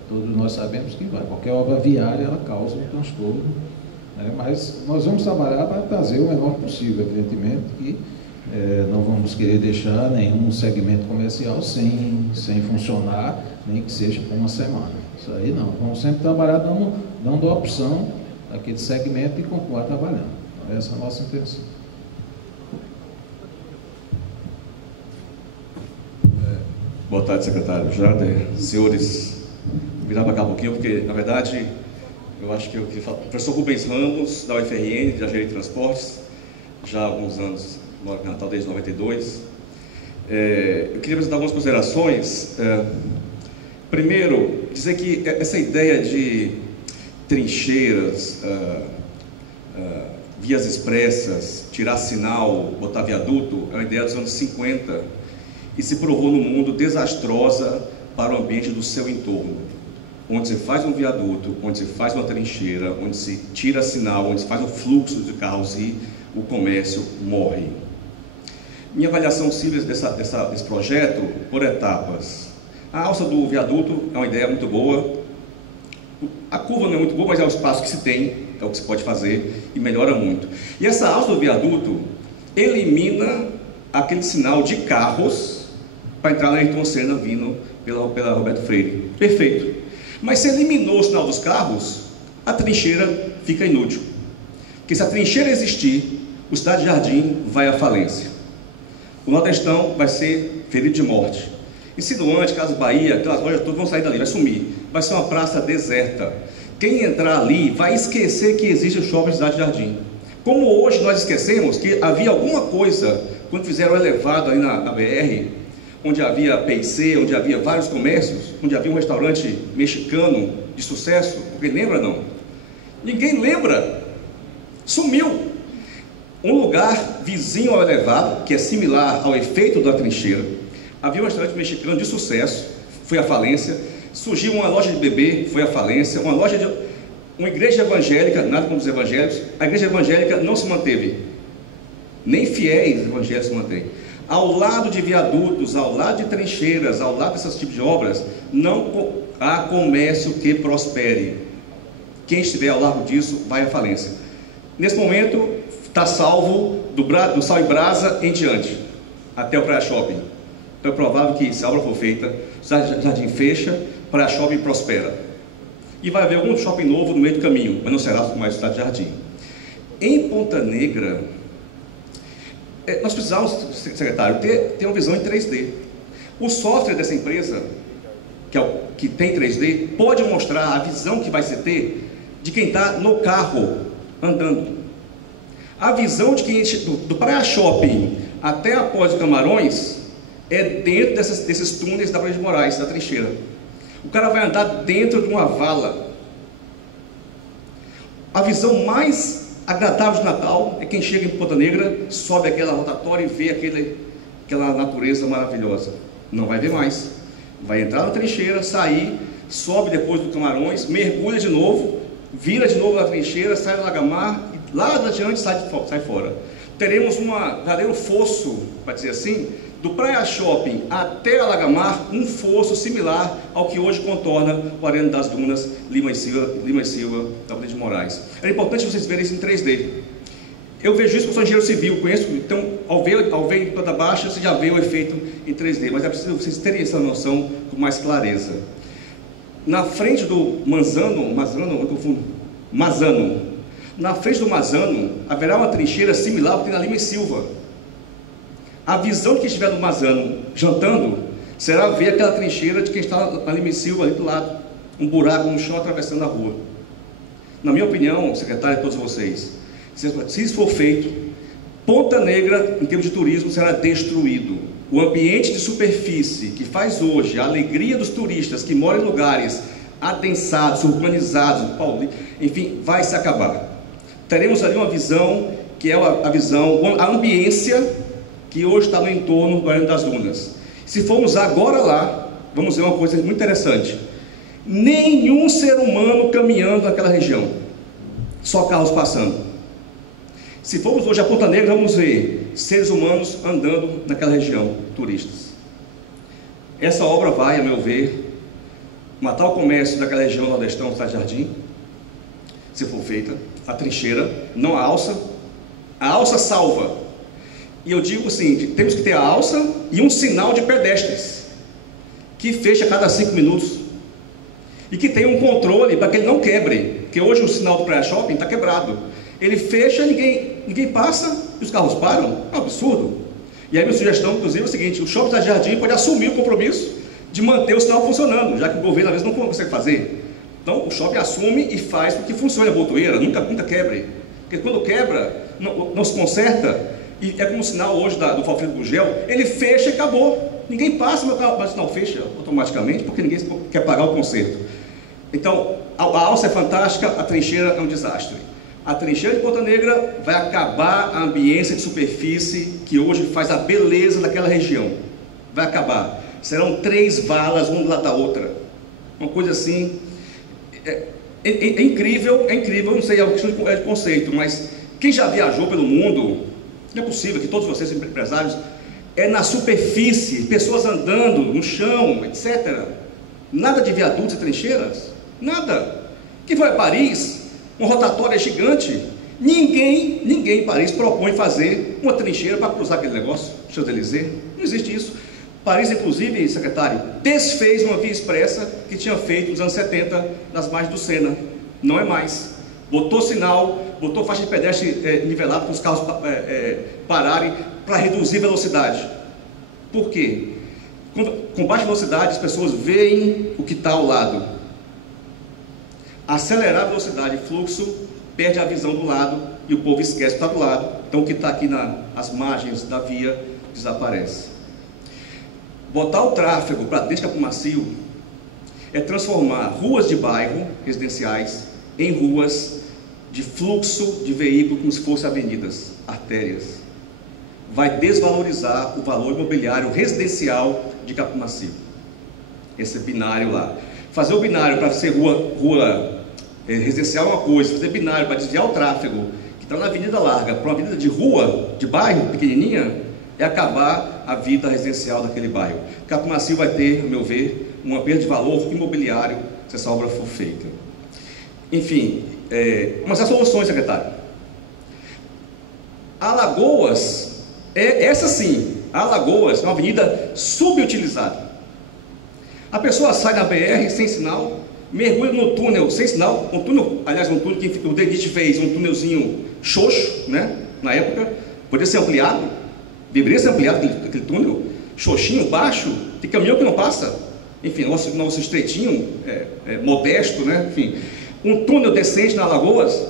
todos nós sabemos que vai. Qualquer obra viária, ela causa um transtorno. Né? Mas nós vamos trabalhar para trazer o menor possível, evidentemente, que não vamos querer deixar nenhum segmento comercial sem funcionar, nem que seja por uma semana. Isso aí não. Vamos sempre trabalhar dando a opção daquele segmento e continuar trabalhando. Então, essa é a nossa intenção. Boa tarde, secretário Jader. Senhores, vou virar para cá um pouquinho, porque, na verdade, eu acho que o professor Rubens Ramos, da UFRN, já gerei transportes, já há alguns anos, moro em Natal desde 92. Eu queria apresentar algumas considerações. Primeiro, dizer que essa ideia de trincheiras, vias expressas, tirar sinal, botar viaduto, é uma ideia dos anos 50 e se provou no mundo desastrosa para o ambiente do seu entorno. Onde se faz um viaduto, onde se faz uma trincheira, onde se tira sinal, onde se faz um fluxo de carros e o comércio morre. Minha avaliação simples desse projeto, por etapas. A alça do viaduto é uma ideia muito boa. A curva não é muito boa, mas é o espaço que se tem, é o que se pode fazer e melhora muito. E essa alça do viaduto elimina aquele sinal de carros para entrar na Ayrton Senna vindo pela Roberto Freire. Perfeito. Mas se eliminou o sinal dos carros, a trincheira fica inútil. Porque se a trincheira existir, o Cidade Jardim vai à falência. O Nordestão vai ser ferido de morte. Insinuante, Casas Bahia, aquelas lojas todas vão sair dali, vai sumir. Vai ser uma praça deserta. Quem entrar ali vai esquecer que existe o shopping Cidade Jardim. Como hoje nós esquecemos que havia alguma coisa, quando fizeram o elevado ali na BR, onde havia P&C, onde havia vários comércios, onde havia um restaurante mexicano de sucesso. Alguém lembra, não? Ninguém lembra. Sumiu. Um lugar vizinho ao elevado, que é similar ao efeito da trincheira, havia um restaurante mexicano de sucesso, foi à falência. Surgiu uma loja de bebê, foi à falência. Uma igreja evangélica, nada contra os evangélicos, a igreja evangélica não se manteve. Nem fiéis evangélicos se mantêm. Ao lado de viadutos, ao lado de trincheiras, ao lado desses tipos de obras, não há comércio que prospere. Quem estiver ao largo disso vai à falência. Nesse momento, está salvo do Sal e Brasa em diante, até o Praia Shopping. Então é provável que, se a obra for feita, o jardim fecha, para a shopping prospera. E vai haver algum shopping novo no meio do caminho, mas não será mais o Cidade Jardim. Em Ponta Negra, nós precisamos, secretário, ter uma visão em 3D. O software dessa empresa, que tem 3D, pode mostrar a visão que vai se ter de quem está no carro andando. A visão de quem do Praia Shopping até após o Camarões é dentro desses túneis da Praia de Moraes, da trincheira. O cara vai andar dentro de uma vala. A visão mais agradável de Natal é quem chega em Ponta Negra, sobe aquela rotatória e vê aquela natureza maravilhosa. Não vai ver mais. Vai entrar na trincheira, sair, sobe depois do Camarões, mergulha de novo, vira de novo na trincheira, sai do Lagamar e lá adiante sai fora. Teremos um verdadeiro fosso, para dizer assim, do Praia Shopping até a Lagamar, um fosso similar ao que hoje contorna o Arena das Dunas, Lima e Silva, da Praia de Moraes. É importante vocês verem isso em 3D. Eu vejo isso, eu sou engenheiro civil, conheço, então ao ver em planta baixa, você já vê o efeito em 3D, mas é preciso vocês terem essa noção com mais clareza. Na frente do Mazano, na frente do Mazano, haverá uma trincheira similar ao que tem na Lima e Silva. A visão de quem estiver no Mazano jantando será ver aquela trincheira de quem está na Lima e Silva ali do lado, um buraco no chão atravessando a rua. Na minha opinião, secretário e todos vocês, se isso for feito, Ponta Negra, em termos de turismo, será destruído. O ambiente de superfície que faz hoje a alegria dos turistas que moram em lugares adensados, urbanizados, enfim, vai se acabar. Teremos ali uma visão que é a ambiência que hoje está no entorno do Arena das Dunas. Se formos agora lá, vamos ver uma coisa muito interessante. Nenhum ser humano caminhando naquela região, só carros passando. Se formos hoje a Ponta Negra, vamos ver seres humanos andando naquela região, turistas. Essa obra vai, a meu ver, matar o comércio daquela região nordestão, Cidade Jardim, se for feita. A trincheira, não a alça salva. E eu digo o seguinte, temos que ter a alça e um sinal de pedestres, que fecha a cada 5 minutos, e que tenha um controle para que ele não quebre, porque hoje o sinal do Praia Shopping está quebrado. Ele fecha, ninguém passa e os carros param. É um absurdo. E aí minha sugestão, inclusive, é o seguinte: o Shopping Cidade Jardim pode assumir o compromisso de manter o sinal funcionando, já que o governo às vezes não consegue fazer. Então o shopping assume e faz com que funcione a botoeira, nunca quebre. Porque quando quebra, não se conserta, e é como o sinal hoje do Valfrido Gugel, ele fecha e acabou. Ninguém passa, mas o sinal fecha automaticamente, porque ninguém quer pagar o conserto. Então, a alça é fantástica, a trincheira é um desastre. A trincheira de Ponta Negra vai acabar a ambiência de superfície que hoje faz a beleza daquela região. Vai acabar. Serão 3 valas, uma do lado da outra. Uma coisa assim... É incrível, não sei, é uma questão de conceito, mas quem já viajou pelo mundo, não é possível que todos vocês, empresários, na superfície, pessoas andando no chão, etc. Nada de viadutos e trincheiras, nada. Quem foi a Paris, uma rotatória gigante, ninguém em Paris propõe fazer uma trincheira para cruzar aquele negócio, Champs-Élysées, não existe isso. Paris, inclusive, secretário, desfez uma via expressa que tinha feito nos anos 70 nas margens do Sena. Não é mais. Botou sinal, botou faixa de pedestre nivelada para os carros pararem para reduzir a velocidade. Por quê? Com baixa velocidade, as pessoas veem o que está ao lado. Acelerar a velocidade, fluxo, perde a visão do lado e o povo esquece que está do lado. Então, o que está aqui nas margens da via desaparece. Botar o tráfego para dentro de Capão Macio é transformar ruas de bairro residenciais em ruas de fluxo de veículo como se fossem avenidas, artérias. Vai desvalorizar o valor imobiliário residencial de Capão Macio. Esse binário lá. Fazer o binário para ser rua residencial é uma coisa, fazer binário para desviar o tráfego que está na avenida larga para uma avenida de rua, de bairro, pequenininha, é acabar a vida residencial daquele bairro. Capão Macio vai ter, a meu ver, uma perda de valor imobiliário se essa obra for feita. Enfim, mas as soluções, secretário. Alagoas, essa sim, a Alagoas é uma avenida subutilizada. A pessoa sai da BR sem sinal, mergulha no túnel sem sinal, um túnel que o DENIT fez, um túnelzinho xoxo, né, na época, poderia ser ampliado, deveria ser ampliado aquele túnel, xoxinho, baixo, tem caminhão que não passa, enfim, nosso estreitinho, modesto, né, enfim, um túnel decente na Alagoas,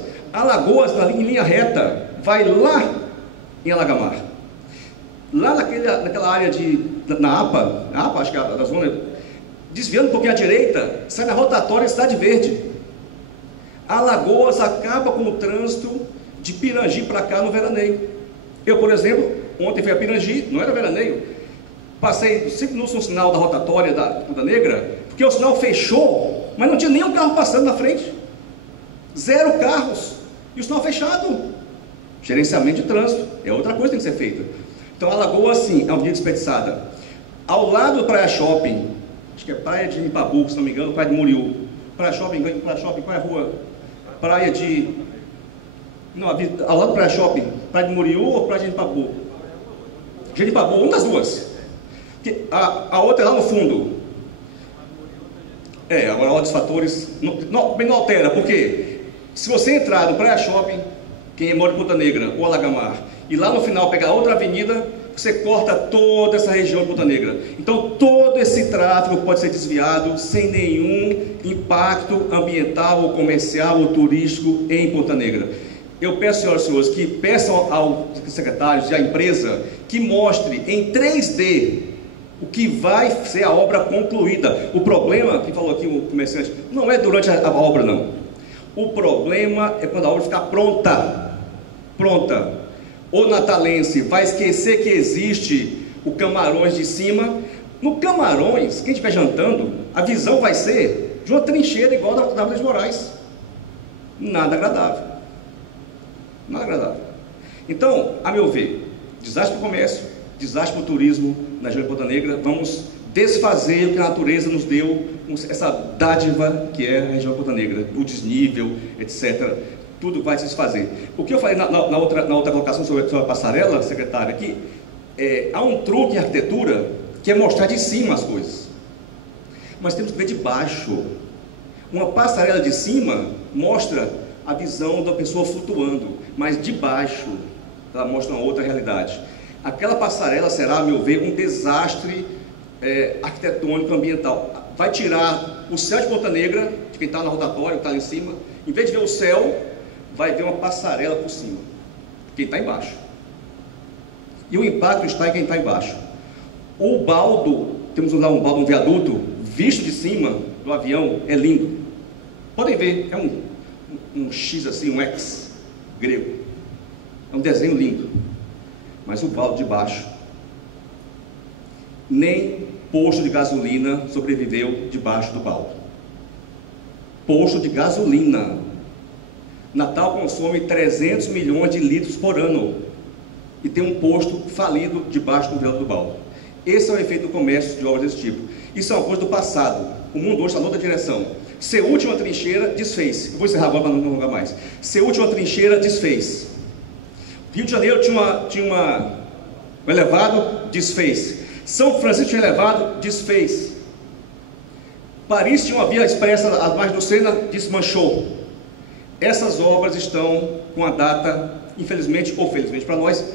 em linha reta, vai lá em Alagamar, lá naquela área na APA, acho que é da zona, desviando um pouquinho à direita, sai na rotatória Cidade Verde. Alagoas acaba com o trânsito de Pirangi para cá no veraneio. Eu, por exemplo, ontem fui a Pirangi, não era veraneio, passei 5 minutos no sinal da rotatória da Ponta Negra, porque o sinal fechou, mas não tinha nenhum carro passando na frente. 0 carros. E o sinal fechado. Gerenciamento de trânsito. É outra coisa que tem que ser feita. Então, Alagoas, sim, é uma via desperdiçada. Ao lado do Praia Shopping, acho que é Praia de Ipabu, se não me engano, Praia de Muriú. Praia Shopping, qual é a rua? Praia de... Não, ao lado do Praia Shopping, Praia de Muriú ou Praia de Ipabu? Jeripabu, uma das duas. A outra é lá no fundo. Agora outros fatores... Não altera, porque se você entrar no Praia Shopping, quem mora em Ponta Negra ou Alagamar, e lá no final pegar outra avenida, você corta toda essa região de Ponta Negra. Então, todo esse tráfego pode ser desviado sem nenhum impacto ambiental, ou comercial, ou turístico em Ponta Negra. Eu peço, senhoras e senhores, que peçam aos secretários e à empresa que mostre em 3D o que vai ser a obra concluída. O problema, que falou aqui o comerciante, não é durante a obra, não. O problema é quando a obra ficar pronta. O natalense vai esquecer que existe o Camarões de cima. No Camarões, quem estiver jantando, a visão vai ser de uma trincheira igual da Avenida de Moraes. Nada agradável. Então, a meu ver, desastre para o comércio, desastre para o turismo na região de Ponta Negra. Vamos desfazer o que a natureza nos deu, essa dádiva que é a região de Ponta Negra, o desnível, etc. Tudo vai se desfazer. O que eu falei na outra colocação sobre a passarela, secretária, aqui, há um truque em arquitetura que é mostrar de cima as coisas. Mas temos que ver de baixo. Uma passarela de cima mostra a visão da pessoa flutuando, mas de baixo ela mostra uma outra realidade. Aquela passarela será, a meu ver, um desastre arquitetônico ambiental. Vai tirar o céu de Ponta Negra, de quem está na rotatória, que está lá em cima, em vez de ver o céu, vai ver uma passarela por cima, quem está embaixo. E o impacto está em quem está embaixo. O baldo, temos lá um baldo, um viaduto, visto de cima do avião, é lindo. Podem ver, é um X assim, um X grego. É um desenho lindo. Mas o baldo de baixo, nem posto de gasolina sobreviveu debaixo do baldo. Posto de gasolina. Natal consome 300 milhões de litros por ano e tem um posto falido debaixo do viaduto do baldo. Esse é o efeito do comércio de obras desse tipo. Isso é uma coisa do passado. O mundo hoje está em outra direção. Ser última trincheira, desfez. Eu vou encerrar agora para não alongar mais. Ser última trincheira, desfez. Rio de Janeiro tinha um elevado, desfez. São Francisco tinha elevado, desfez. Paris tinha uma via expressa às margens do Sena, desmanchou. Essas obras estão com a data, infelizmente ou felizmente para nós,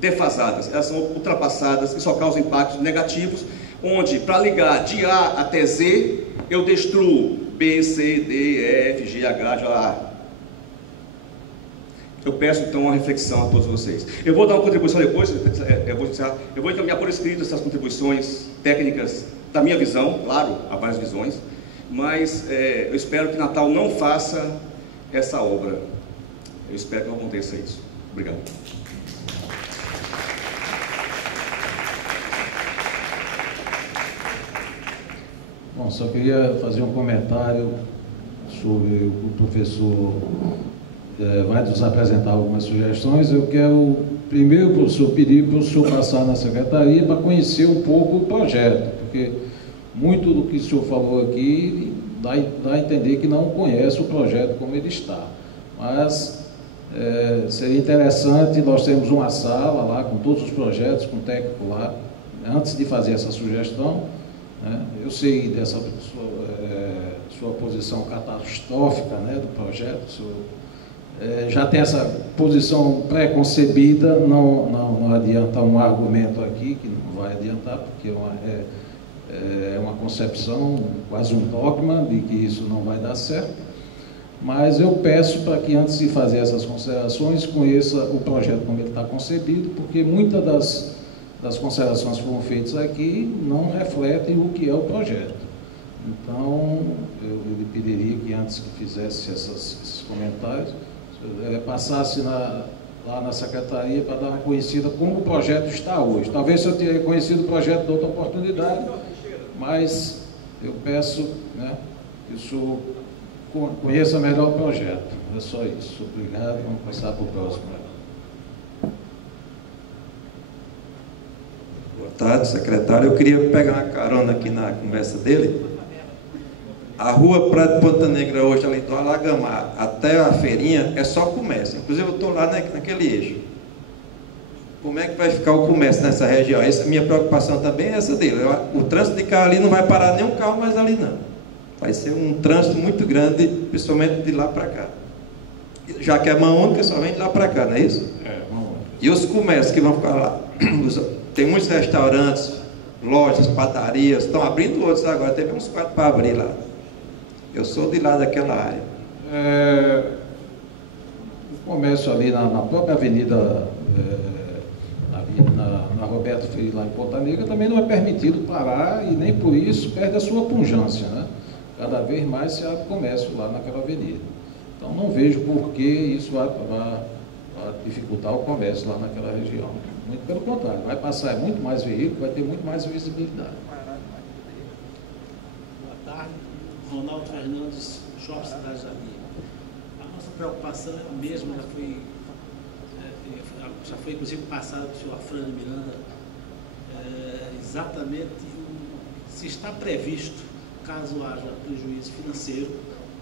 defasadas. Elas são ultrapassadas e só causam impactos negativos, onde para ligar de A até Z, eu destruo B, C, D, E, F, G, H, J, A. Eu peço então uma reflexão a todos vocês. Eu vou dar uma contribuição depois, eu vou encaminhar por escrito essas contribuições técnicas da minha visão, claro, há várias visões, mas eu espero que Natal não faça essa obra. Eu espero que não aconteça isso. Obrigado. Bom, só queria fazer um comentário sobre o professor vai nos apresentar algumas sugestões. Eu quero primeiro, professor, pedir para o senhor passar na secretaria para conhecer um pouco o projeto, porque muito do que o senhor falou aqui dá a entender que não conhece o projeto como ele está. Mas seria interessante, nós temos uma sala lá com todos os projetos, com o técnico lá, antes de fazer essa sugestão, né? Eu sei dessa sua posição catastrófica, né, do projeto, já tem essa posição pré-concebida, não adianta um argumento aqui, que não vai adiantar, porque é uma concepção, quase um dogma de que isso não vai dar certo. Mas eu peço para que, antes de fazer essas considerações, conheça o projeto como ele está concebido, porque muitas das considerações que foram feitas aqui não refletem o que é o projeto. Então, eu lhe pediria que, antes que fizesse esses comentários, passasse lá na secretaria para dar uma conhecida como o projeto está hoje. Talvez eu tenha conhecido o projeto de outra oportunidade, mas eu peço, né, que o senhor conheça melhor o projeto. É só isso. Obrigado. Vamos passar para o próximo. Boa tarde, secretário. Eu queria pegar uma carona aqui na conversa dele. A rua Praia de Ponta Negra hoje, ali do Alagamar até a feirinha, é só comércio. Inclusive, eu estou lá naquele eixo. Como é que vai ficar o comércio nessa região? Essa minha preocupação também é essa dele. O trânsito de carro ali não vai parar nenhum carro mais ali, não. Vai ser um trânsito muito grande, principalmente de lá para cá. Já que é mão única, só vem de lá para cá, não é isso? Mão única. E os comércios que vão ficar lá? Tem muitos restaurantes, lojas, padarias, estão abrindo outros agora, teve uns 4 para abrir lá. Eu sou de lá daquela área. O comércio ali na própria avenida, na Roberto Freire, lá em Ponta Negra, também não é permitido parar e nem por isso perde a sua pungência, né? Cada vez mais se abre comércio lá naquela avenida. Então, não vejo por que isso vai dificultar o comércio lá naquela região. Muito pelo contrário, vai passar muito mais veículo, vai ter muito mais visibilidade. Boa tarde, Ronaldo Fernandes, Shopping Cidade Jardim. A nossa preocupação é a mesma, já foi inclusive passada do senhor Afrânio Miranda, exatamente se está previsto, caso haja prejuízo financeiro,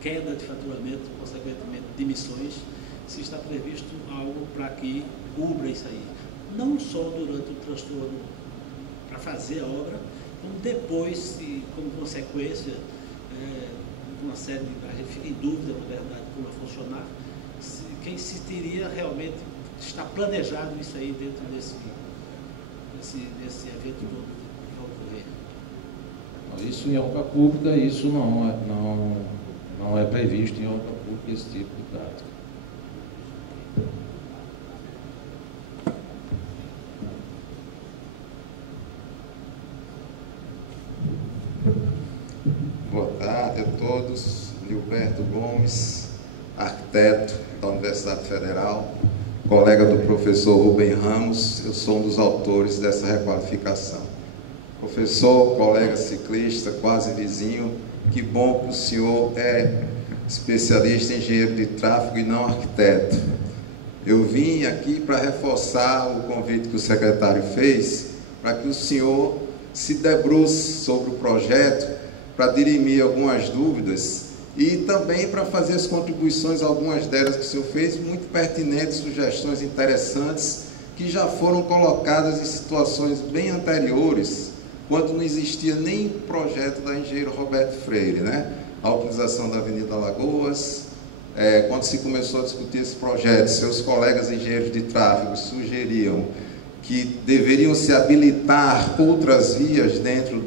queda de faturamento, consequentemente demissões, se está previsto algo para que cubra isso aí. Não só durante o transtorno para fazer a obra, como depois, como consequência, uma série de... A gente fica em dúvida, na verdade, como vai funcionar, quem se teria realmente, está planejado isso aí dentro desse evento todo que vai ocorrer. Isso em obra pública, isso não é previsto em obra pública, esse tipo de prática. Boa tarde a todos. Gilberto Gomes, arquiteto da Universidade Federal, colega do professor Rubem Ramos. Eu sou um dos autores dessa requalificação. Professor, colega ciclista, quase vizinho, que bom que o senhor é especialista em engenheiro de tráfego e não arquiteto. Eu vim aqui para reforçar o convite que o secretário fez, para que o senhor se debruce sobre o projeto, para dirimir algumas dúvidas e também para fazer as contribuições, algumas delas que o senhor fez, muito pertinentes, sugestões interessantes, que já foram colocadas em situações bem anteriores, quando não existia nem projeto da engenheiro Roberto Freire, né? A utilização da Avenida Alagoas, quando se começou a discutir esse projeto, seus colegas engenheiros de tráfego sugeriam que deveriam se habilitar outras vias dentro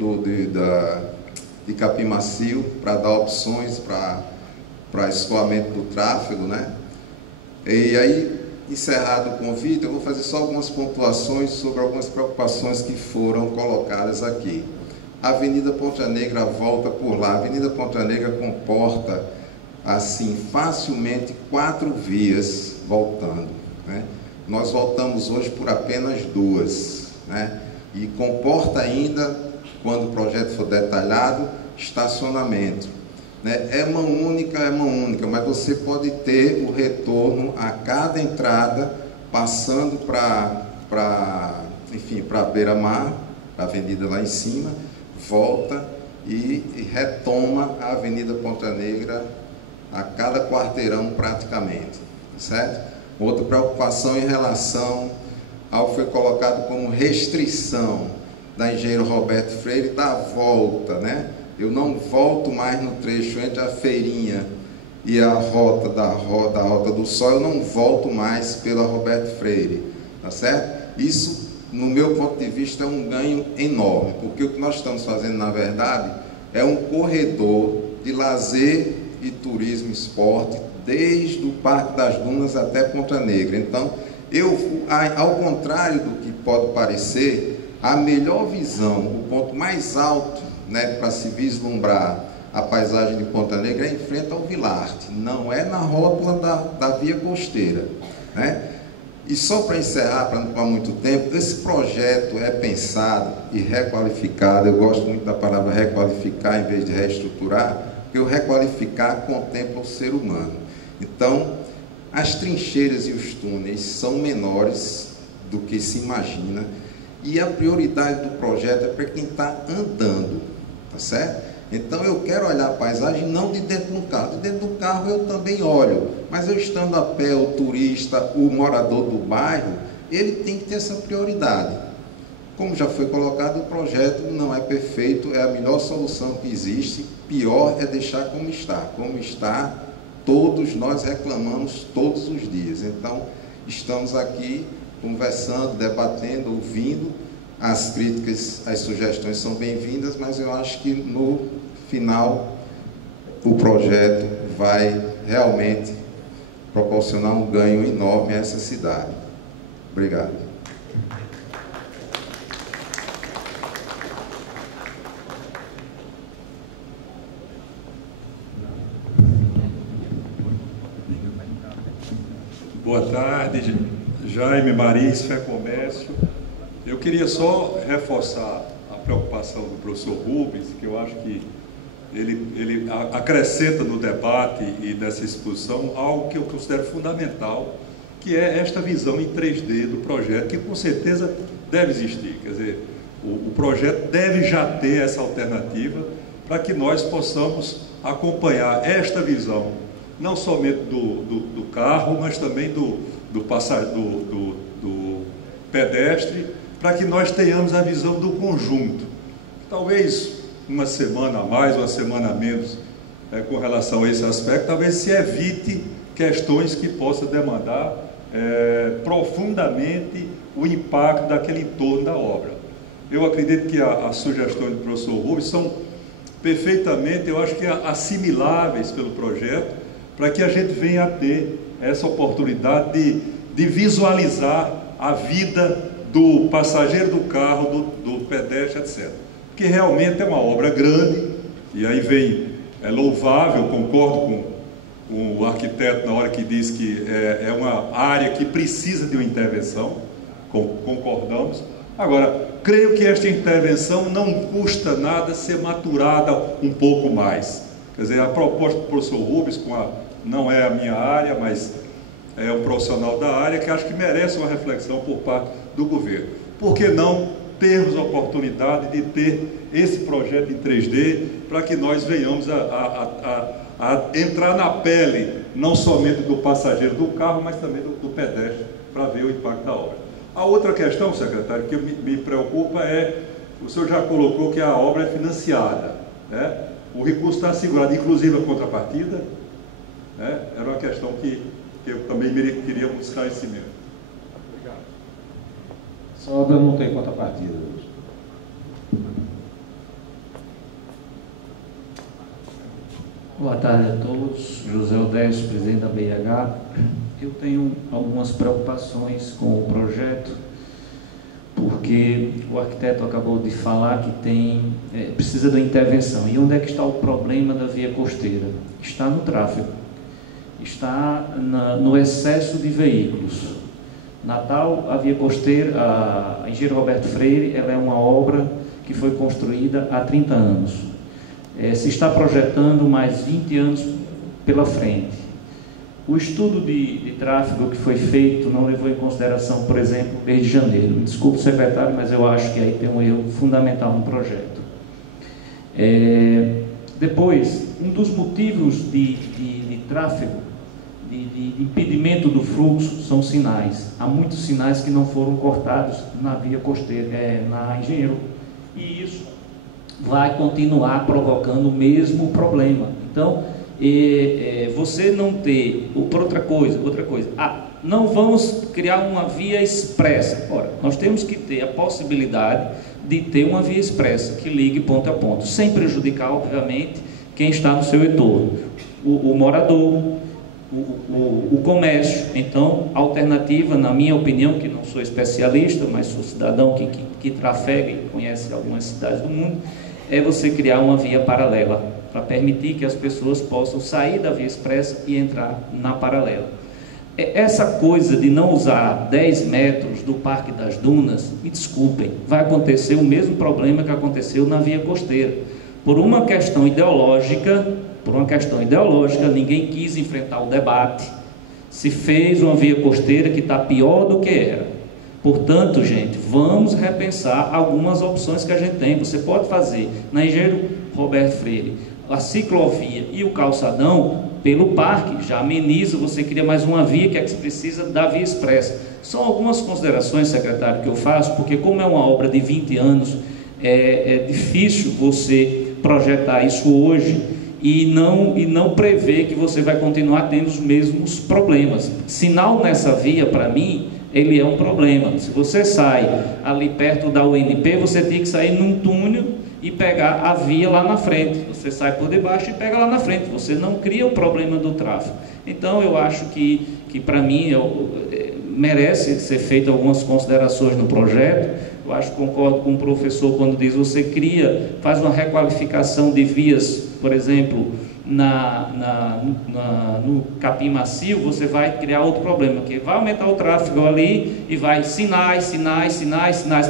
de Capim Macio para dar opções para escoamento do tráfego, né? E aí, encerrado o convite, eu vou fazer só algumas pontuações sobre algumas preocupações que foram colocadas aqui. A Avenida Ponta Negra volta por lá. A Avenida Ponta Negra comporta, assim, facilmente 4 vias voltando, né? Nós voltamos hoje por apenas 2, né? E comporta ainda, quando o projeto for detalhado, estacionamento, né? É mão única, mas você pode ter o retorno a cada entrada, passando para a beira-mar, a avenida lá em cima, volta e retoma a Avenida Ponta Negra a cada quarteirão praticamente, certo? Outra preocupação em relação ao que foi colocado como restrição da engenheiro Roberto Freire da volta, né? Eu não volto mais no trecho entre a Feirinha e a rota da Rota do Sol, eu não volto mais pela Roberto Freire, tá certo? Isso, no meu ponto de vista, é um ganho enorme, porque o que nós estamos fazendo, na verdade, é um corredor de lazer e turismo e esporte, desde o Parque das Dunas até Ponta Negra. Então, ao contrário do que pode parecer, a melhor visão, o ponto mais alto, né, para se vislumbrar a paisagem de Ponta Negra é em frente ao Vilarte, não é na rótula da via costeira, né? E só para encerrar, para não tomar muito tempo, esse projeto é pensado e requalificado, eu gosto muito da palavra requalificar em vez de reestruturar, porque o requalificar contempla o ser humano. Então, as trincheiras e os túneis são menores do que se imagina, e a prioridade do projeto é para quem está andando, tá certo? Então eu quero olhar a paisagem não de dentro do carro. De dentro do carro eu também olho, mas eu estando a pé, o turista, o morador do bairro, ele tem que ter essa prioridade. Como já foi colocado, o projeto não é perfeito, é a melhor solução que existe, pior é deixar como está. Como está, todos nós reclamamos todos os dias. Então, estamos aqui conversando, debatendo, ouvindo. As críticas, as sugestões são bem-vindas, mas eu acho que no final o projeto vai realmente proporcionar um ganho enorme a essa cidade. Obrigado. Boa tarde, Jaime Maris, Fé Comércio. Eu queria só reforçar a preocupação do professor Rubens, que eu acho que ele acrescenta no debate e dessa exposição algo que eu considero fundamental, que é esta visão em 3D do projeto, que com certeza deve existir. Quer dizer, o projeto deve já ter essa alternativa para que nós possamos acompanhar esta visão, não somente do carro, mas também do pedestre, para que nós tenhamos a visão do conjunto. Talvez uma semana a mais, uma semana a menos, com relação a esse aspecto, talvez se evite questões que possam demandar profundamente o impacto daquele entorno da obra. Eu acredito que as sugestões do professor Rubens são perfeitamente, eu acho que assimiláveis pelo projeto, para que a gente venha a ter essa oportunidade de visualizar a vida do passageiro do carro, do pedestre, etc. Porque realmente é uma obra grande, e aí é louvável, concordo com o arquiteto na hora que diz que é uma área que precisa de uma intervenção, concordamos. Agora, creio que esta intervenção não custa nada ser maturada um pouco mais. Quer dizer, a proposta do professor Rubens, não é a minha área, mas é um profissional da área que acho que merece uma reflexão por parte do governo. Por que não termos a oportunidade de ter esse projeto em 3D para que nós venhamos a entrar na pele, não somente do passageiro do carro, mas também do pedestre, para ver o impacto da obra. A outra questão, secretário, que me preocupa o senhor já colocou que a obra é financiada, né? O recurso está assegurado, inclusive a contrapartida, né? Era uma questão que eu também queria um esclarecimento. Obrigado. Essa obra não tem contrapartida hoje. Boa tarde a todos. José Odécio, presidente da BIH. Eu tenho algumas preocupações com o projeto, porque o arquiteto acabou de falar que precisa de uma intervenção. E onde é que está o problema da via costeira? Está no tráfego. Está no excesso de veículos. Natal, a via costeira, a Engenheiro Roberto Freire, ela é uma obra que foi construída há 30 anos. Se está projetando mais 20 anos pela frente. O estudo de tráfego que foi feito não levou em consideração, por exemplo, mês de janeiro. Me desculpe, secretário, mas eu acho que aí tem um erro fundamental no projeto. Depois, um dos motivos de tráfego de impedimento do fluxo são sinais. Há muitos sinais que não foram cortados na via costeira, na Engenheiro, e isso vai continuar provocando o mesmo problema. Então, você não ter, outra coisa, não vamos criar uma via expressa. Ora, nós temos que ter a possibilidade de ter uma via expressa que ligue ponto a ponto, sem prejudicar, obviamente, quem está no seu entorno, o morador, o comércio. Então, a alternativa, na minha opinião, que não sou especialista, mas sou cidadão que trafega e conhece algumas cidades do mundo, é você criar uma via paralela, para permitir que as pessoas possam sair da via expressa e entrar na paralela. Essa coisa de não usar 10 metros do Parque das Dunas, me desculpem, vai acontecer o mesmo problema que aconteceu na via costeira. Por uma questão ideológica, ninguém quis enfrentar o debate, se fez uma via costeira que está pior do que era. Portanto, gente, vamos repensar algumas opções que a gente tem. Você pode fazer na Engenheiro Roberto Freire a ciclovia e o calçadão pelo parque, já ameniza, você cria mais uma via que é que se precisa da via expressa. São algumas considerações, secretário, que eu faço, porque como é uma obra de 20 anos, é difícil você projetar isso hoje e não prever que você vai continuar tendo os mesmos problemas. Sinal nessa via, para mim, ele é um problema. Se você sai ali perto da UNP, você tem que sair num túnel e pegar a via lá na frente. Você sai por debaixo e pega lá na frente. Você não cria o problema do tráfego. Então, eu acho que para mim, merece ser feito algumas considerações no projeto. Eu acho que concordo com o professor quando diz, você faz uma requalificação de vias, por exemplo, no capim macio, você vai criar outro problema, que vai aumentar o tráfego ali e vai sinais,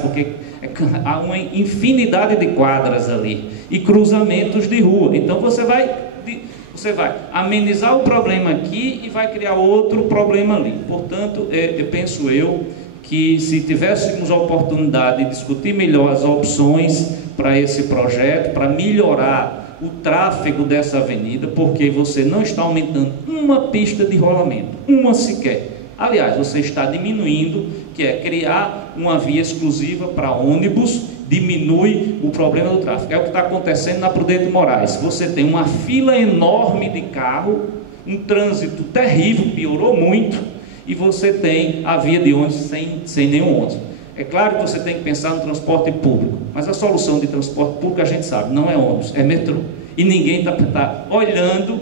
porque há uma infinidade de quadras ali e cruzamentos de rua. Então você vai amenizar o problema aqui e vai criar outro problema ali. Portanto, penso eu que se tivéssemos a oportunidade de discutir melhor as opções para esse projeto, para melhorar o tráfego dessa avenida, porque você não está aumentando uma pista de rolamento, uma sequer. Aliás, você está diminuindo, que é criar uma via exclusiva para ônibus, diminui o problema do tráfego. É o que está acontecendo na Prudente Moraes. Você tem uma fila enorme de carro, um trânsito terrível, piorou muito, e você tem a via de ônibus sem nenhum ônibus. É claro que você tem que pensar no transporte público, mas a solução de transporte público a gente sabe, não é ônibus, é metrô. E ninguém está olhando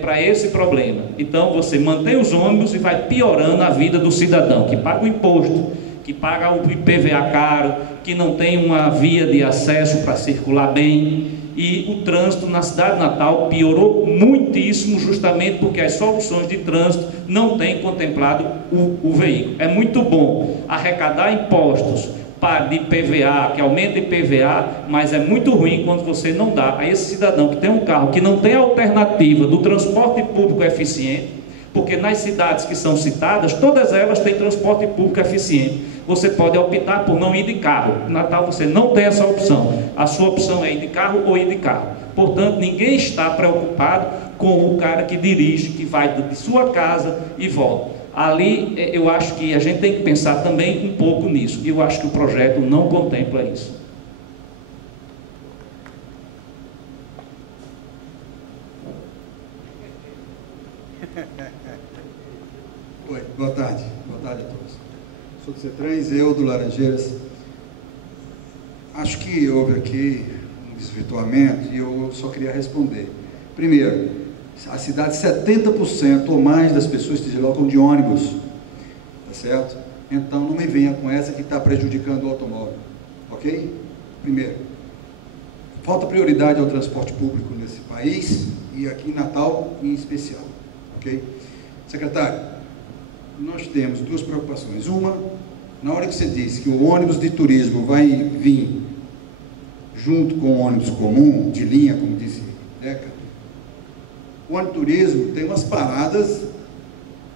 para esse problema. Então você mantém os ônibus e vai piorando a vida do cidadão, que paga o imposto, que paga o IPVA caro, que não tem uma via de acesso para circular bem. E o trânsito na cidade de Natal piorou muitíssimo, justamente porque as soluções de trânsito não têm contemplado o veículo. É muito bom arrecadar impostos de IPVA, que aumenta IPVA, mas é muito ruim quando você não dá a esse cidadão que tem um carro que não tem alternativa do transporte público eficiente, porque nas cidades que são citadas, todas elas têm transporte público eficiente. Você pode optar por não ir de carro. No Natal você não tem essa opção. A sua opção é ir de carro ou ir de carro. Portanto, ninguém está preocupado com o cara que dirige, que vai de sua casa e volta. Ali, eu acho que a gente tem que pensar também um pouco nisso. E eu acho que o projeto não contempla isso. Oi, boa tarde. Boa tarde a todos. Sou do C3, eu do Laranjeiras. Acho que houve aqui um desvirtuamento e eu só queria responder. Primeiro, a cidade, 70% ou mais das pessoas se deslocam de ônibus, tá certo? Então não me venha com essa que está prejudicando o automóvel, ok? Primeiro, falta prioridade ao transporte público nesse país e aqui em Natal em especial, ok? Secretário, nós temos duas preocupações. Uma, na hora que você disse que o ônibus de turismo vai vir junto com o ônibus comum, de linha, como disse Deca, o ônibus de turismo tem umas paradas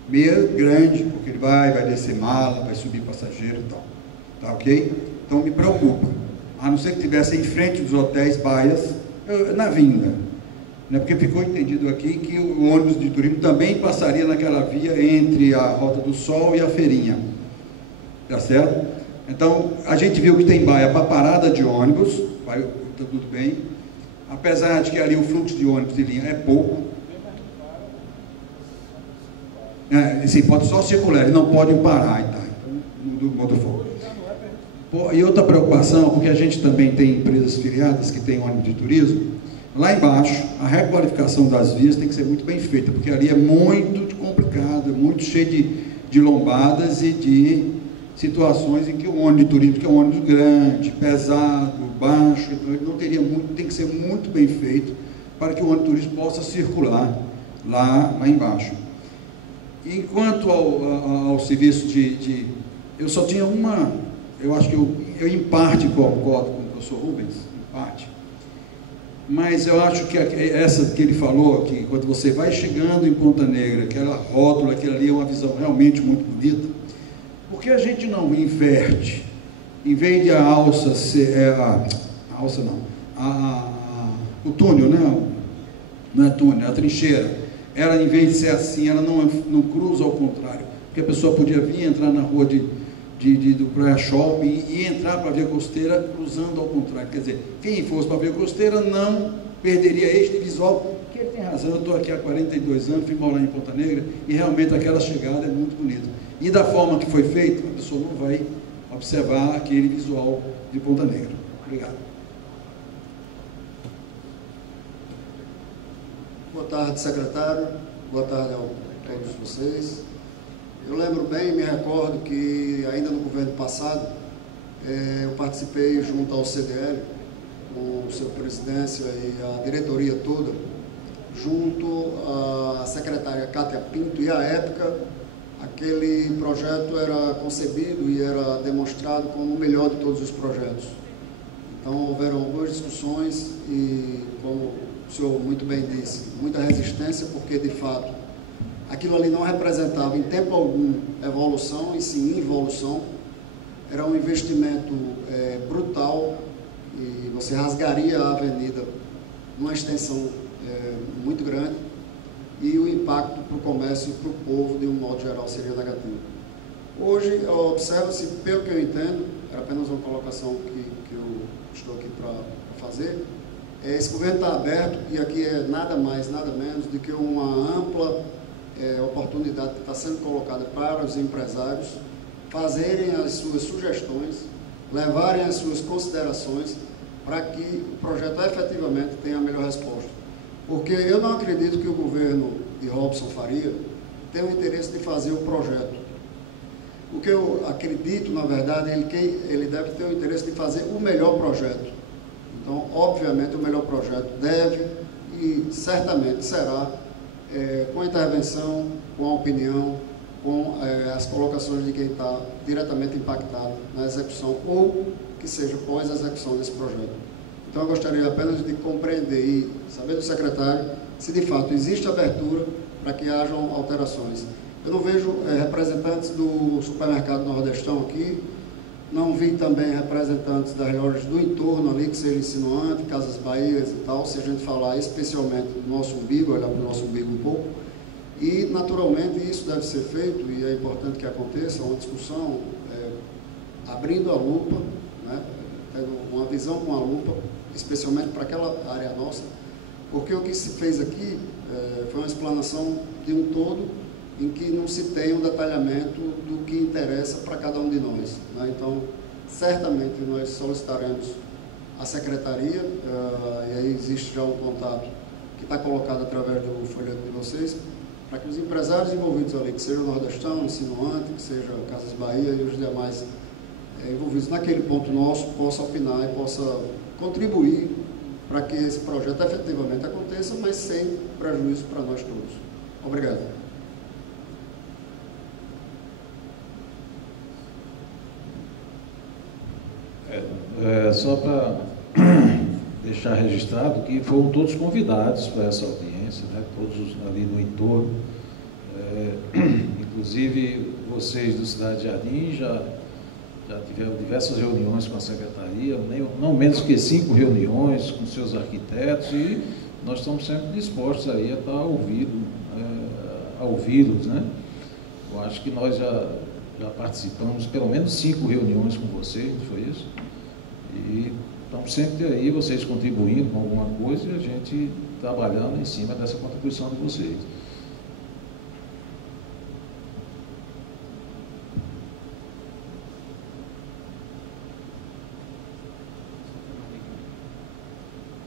meio grandes, porque ele vai descer mala, vai subir passageiro e tal. Tá ok? Então me preocupa. A não ser que tivesse em frente dos hotéis baias, na vinda. né? Porque ficou entendido aqui que o ônibus de turismo também passaria naquela via entre a Rota do Sol e a Feirinha, tá certo? Então, a gente viu que tem baia para parada de ônibus, tá tudo bem, apesar de que ali o fluxo de ônibus de linha é pouco, sim, pode só circular, eles não podem parar, então, do motofoco. E outra preocupação, porque a gente também tem empresas filiadas que têm ônibus de turismo, lá embaixo, a requalificação das vias tem que ser muito bem feita, porque ali é muito complicado, é muito cheio de lombadas e de situações em que o ônibus de turismo, que é um ônibus grande, pesado, baixo, então ele não teria muito, tem que ser muito bem feito para que o ônibus de turismo possa circular lá embaixo. Enquanto ao serviço eu só tinha uma, eu acho que eu em parte concordo com o professor Rubens, em parte, mas eu acho que essa que ele falou, que quando você vai chegando em Ponta Negra, aquela rótula, aquilo ali é uma visão realmente muito bonita, porque a gente não inverte, em vez de a alça ser, o túnel, né? Não é túnel, é a trincheira, ela em vez de ser assim, ela não cruza ao contrário, porque a pessoa podia vir entrar na rua do Praia Shopping e entrar para a Via Costeira cruzando ao contrário, quer dizer, quem fosse para a Via Costeira não perderia este visual, que ele tem razão, eu estou aqui há 42 anos, fui morar em Ponta Negra e realmente aquela chegada é muito bonita, e da forma que foi feito, a pessoa não vai observar aquele visual de Ponta Negra. Obrigado. Boa tarde, secretário, boa tarde a todos vocês. Eu lembro bem, me recordo que ainda no governo passado, eu participei junto ao CDL, com o seu presidência e a diretoria toda, junto à secretária Cátia Pinto, e à época aquele projeto era concebido e era demonstrado como o melhor de todos os projetos. Então houveram algumas discussões e, como o senhor muito bem disse, muita resistência, porque de fato aquilo ali não representava em tempo algum evolução, e sim involução. Era um investimento brutal, e você rasgaria a avenida numa extensão muito grande, e o impacto para o comércio e para o povo, de um modo geral, seria negativo. Hoje, observa-se, pelo que eu entendo, era apenas uma colocação que eu estou aqui para fazer, esse governo está aberto, e aqui é nada mais, nada menos do que uma ampla oportunidade que está sendo colocada para os empresários fazerem as suas sugestões, levarem as suas considerações, para que o projeto efetivamente tenha a melhor resposta. Porque eu não acredito que o governo de Robson Faria tenha o interesse de fazer o projeto. O que eu acredito, na verdade, é que ele deve ter o interesse de fazer o melhor projeto. Então, obviamente, o melhor projeto deve e certamente será com a intervenção, com a opinião, com as colocações de quem está diretamente impactado na execução ou que seja pós-execução desse projeto. Então, eu gostaria apenas de compreender e saber do secretário se de fato existe abertura para que hajam alterações. Eu não vejo representantes do supermercado Nordestão aqui, não vi também representantes das lojas do entorno ali, que seja Insinuante, Casas Bahias e tal, se a gente falar especialmente do nosso umbigo, olhar para o nosso umbigo um pouco. E, naturalmente, isso deve ser feito, e é importante que aconteça uma discussão, abrindo a lupa, né, tendo uma visão com a lupa, especialmente para aquela área nossa, porque o que se fez aqui foi uma explanação de um todo, em que não se tem um detalhamento do que interessa para cada um de nós, né? Então, certamente nós solicitaremos a secretaria, e aí existe já um contato que está colocado através do folheto de vocês, para que os empresários envolvidos ali, que seja o Nordestão, Insinuante, que seja Casas Bahia e os demais envolvidos naquele ponto nosso, possam opinar e possam contribuir para que esse projeto efetivamente aconteça, mas sem prejuízo para nós todos. Obrigado. Só para deixar registrado que foram todos convidados para essa audiência, né? Todos ali no entorno, inclusive vocês do Cidade Jardim já tiveram diversas reuniões com a secretaria, não menos que 5 reuniões com seus arquitetos, e nós estamos sempre dispostos aí a estar ouvidos, né? Eu acho que nós já participamos pelo menos 5 reuniões com vocês, foi isso? E estamos sempre aí, vocês contribuindo com alguma coisa e a gente trabalhando em cima dessa contribuição de vocês.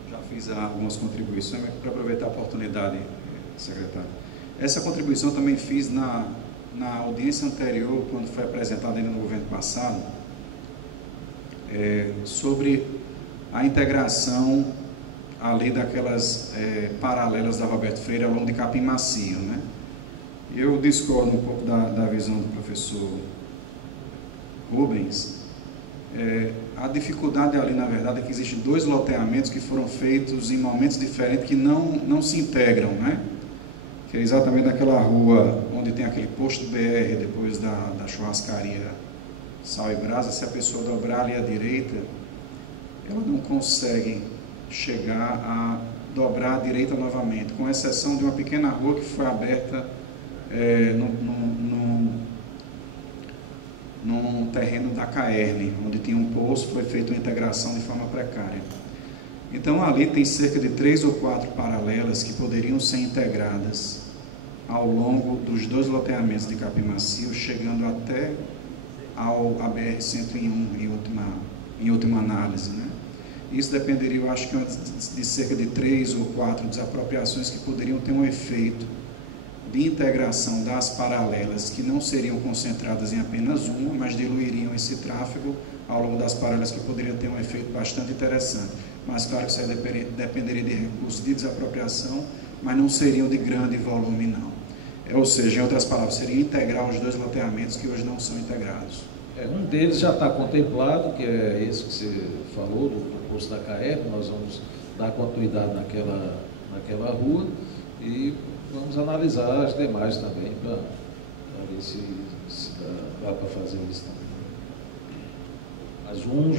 Já fiz algumas contribuições, mas para aproveitar a oportunidade, secretário. Essa contribuição também fiz na audiência anterior, quando foi apresentada ainda no governo passado, sobre a integração ali daquelas paralelas da Roberto Freire ao longo de Capim Macio, né? Eu discordo um pouco da visão do professor Rubens. A dificuldade ali, na verdade, é que existem 2 loteamentos que foram feitos em momentos diferentes que não se integram, né? Que é exatamente naquela rua onde tem aquele posto BR, depois da churrascaria Sal e Brasa. Se a pessoa dobrar ali à direita, ela não consegue chegar a dobrar à direita novamente, com exceção de uma pequena rua que foi aberta num terreno da Caerne, onde tinha um poço, foi feita uma integração de forma precária. Então ali tem cerca de 3 ou 4 paralelas que poderiam ser integradas ao longo dos 2 loteamentos de Capim Macio, chegando até a BR-101 em última análise, né? Isso dependeria, eu acho que de cerca de 3 ou 4 desapropriações que poderiam ter um efeito de integração das paralelas, que não seriam concentradas em apenas uma, mas diluiriam esse tráfego ao longo das paralelas, que poderia ter um efeito bastante interessante. Mas claro que isso aí dependeria de recursos de desapropriação, mas não seriam de grande volume, não. Ou seja, em outras palavras, seria integrar os 2 loteamentos que hoje não são integrados. Um deles já está contemplado, que é esse que você falou, do posto da CAEP. Nós vamos dar continuidade naquela rua e vamos analisar as demais também para ver se dá para fazer isso também. Mas um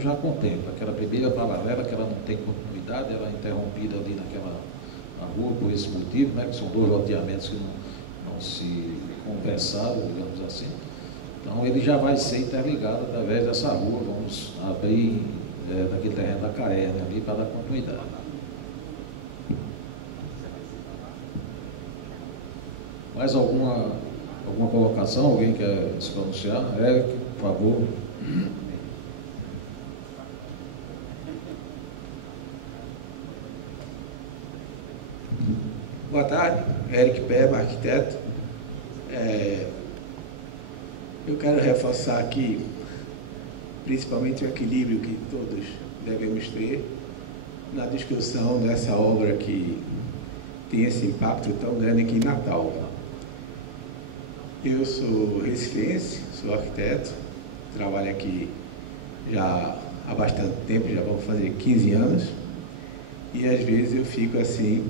já contempla, aquela primeira paralela que ela não tem continuidade, ela é interrompida ali naquela rua por esse motivo, né, que são 2 loteamentos que não se conversaram, digamos assim. Então ele já vai ser interligado através dessa rua, vamos abrir daquele terreno da Caerne ali para dar continuidade. Mais alguma colocação? Alguém quer se pronunciar? Eric, por favor. Boa tarde, Eric Peba, arquiteto. Eu quero reforçar aqui, principalmente o equilíbrio que todos devemos ter na discussão dessa obra que tem esse impacto tão grande aqui em Natal. Eu sou recifense, sou arquiteto, trabalho aqui já há bastante tempo, já vamos fazer 15 anos, e às vezes eu fico assim,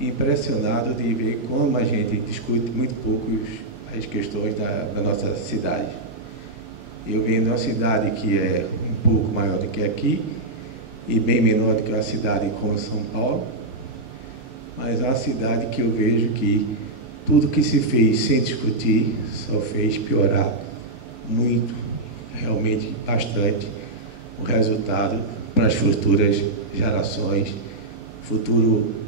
impressionado de ver como a gente discute muito pouco as questões da nossa cidade. Eu venho de uma cidade que é um pouco maior do que aqui e bem menor do que uma cidade como São Paulo, mas é uma cidade que eu vejo que tudo que se fez sem discutir só fez piorar muito, realmente bastante, o resultado para as futuras gerações, futuro.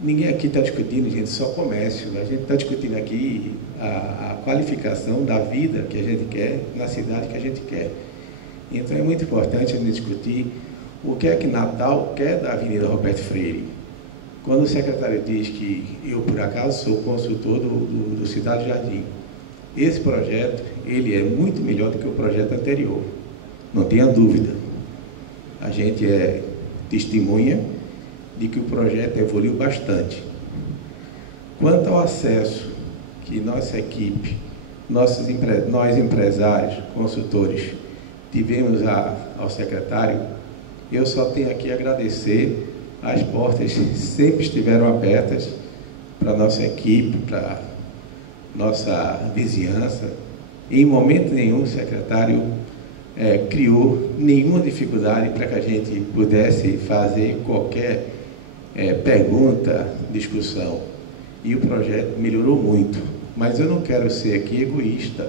Ninguém aqui está discutindo, gente, só comércio. A gente está discutindo aqui a qualificação da vida que a gente quer, na cidade que a gente quer. Então é muito importante a gente discutir o que é que Natal quer da Avenida Roberto Freire. Quando o secretário diz que eu, por acaso, sou consultor do Cidade Jardim, esse projeto, ele é muito melhor do que o projeto anterior, não tenha dúvida. A gente é testemunha de que o projeto evoluiu bastante. Quanto ao acesso que nossa equipe, nós empresários, consultores, tivemos ao secretário, eu só tenho aqui a agradecer. As portas sempre estiveram abertas para a nossa equipe, para nossa vizinhança. Em momento nenhum o secretário criou nenhuma dificuldade para que a gente pudesse fazer qualquer pergunta, discussão. E o projeto melhorou muito. Mas eu não quero ser aqui egoísta.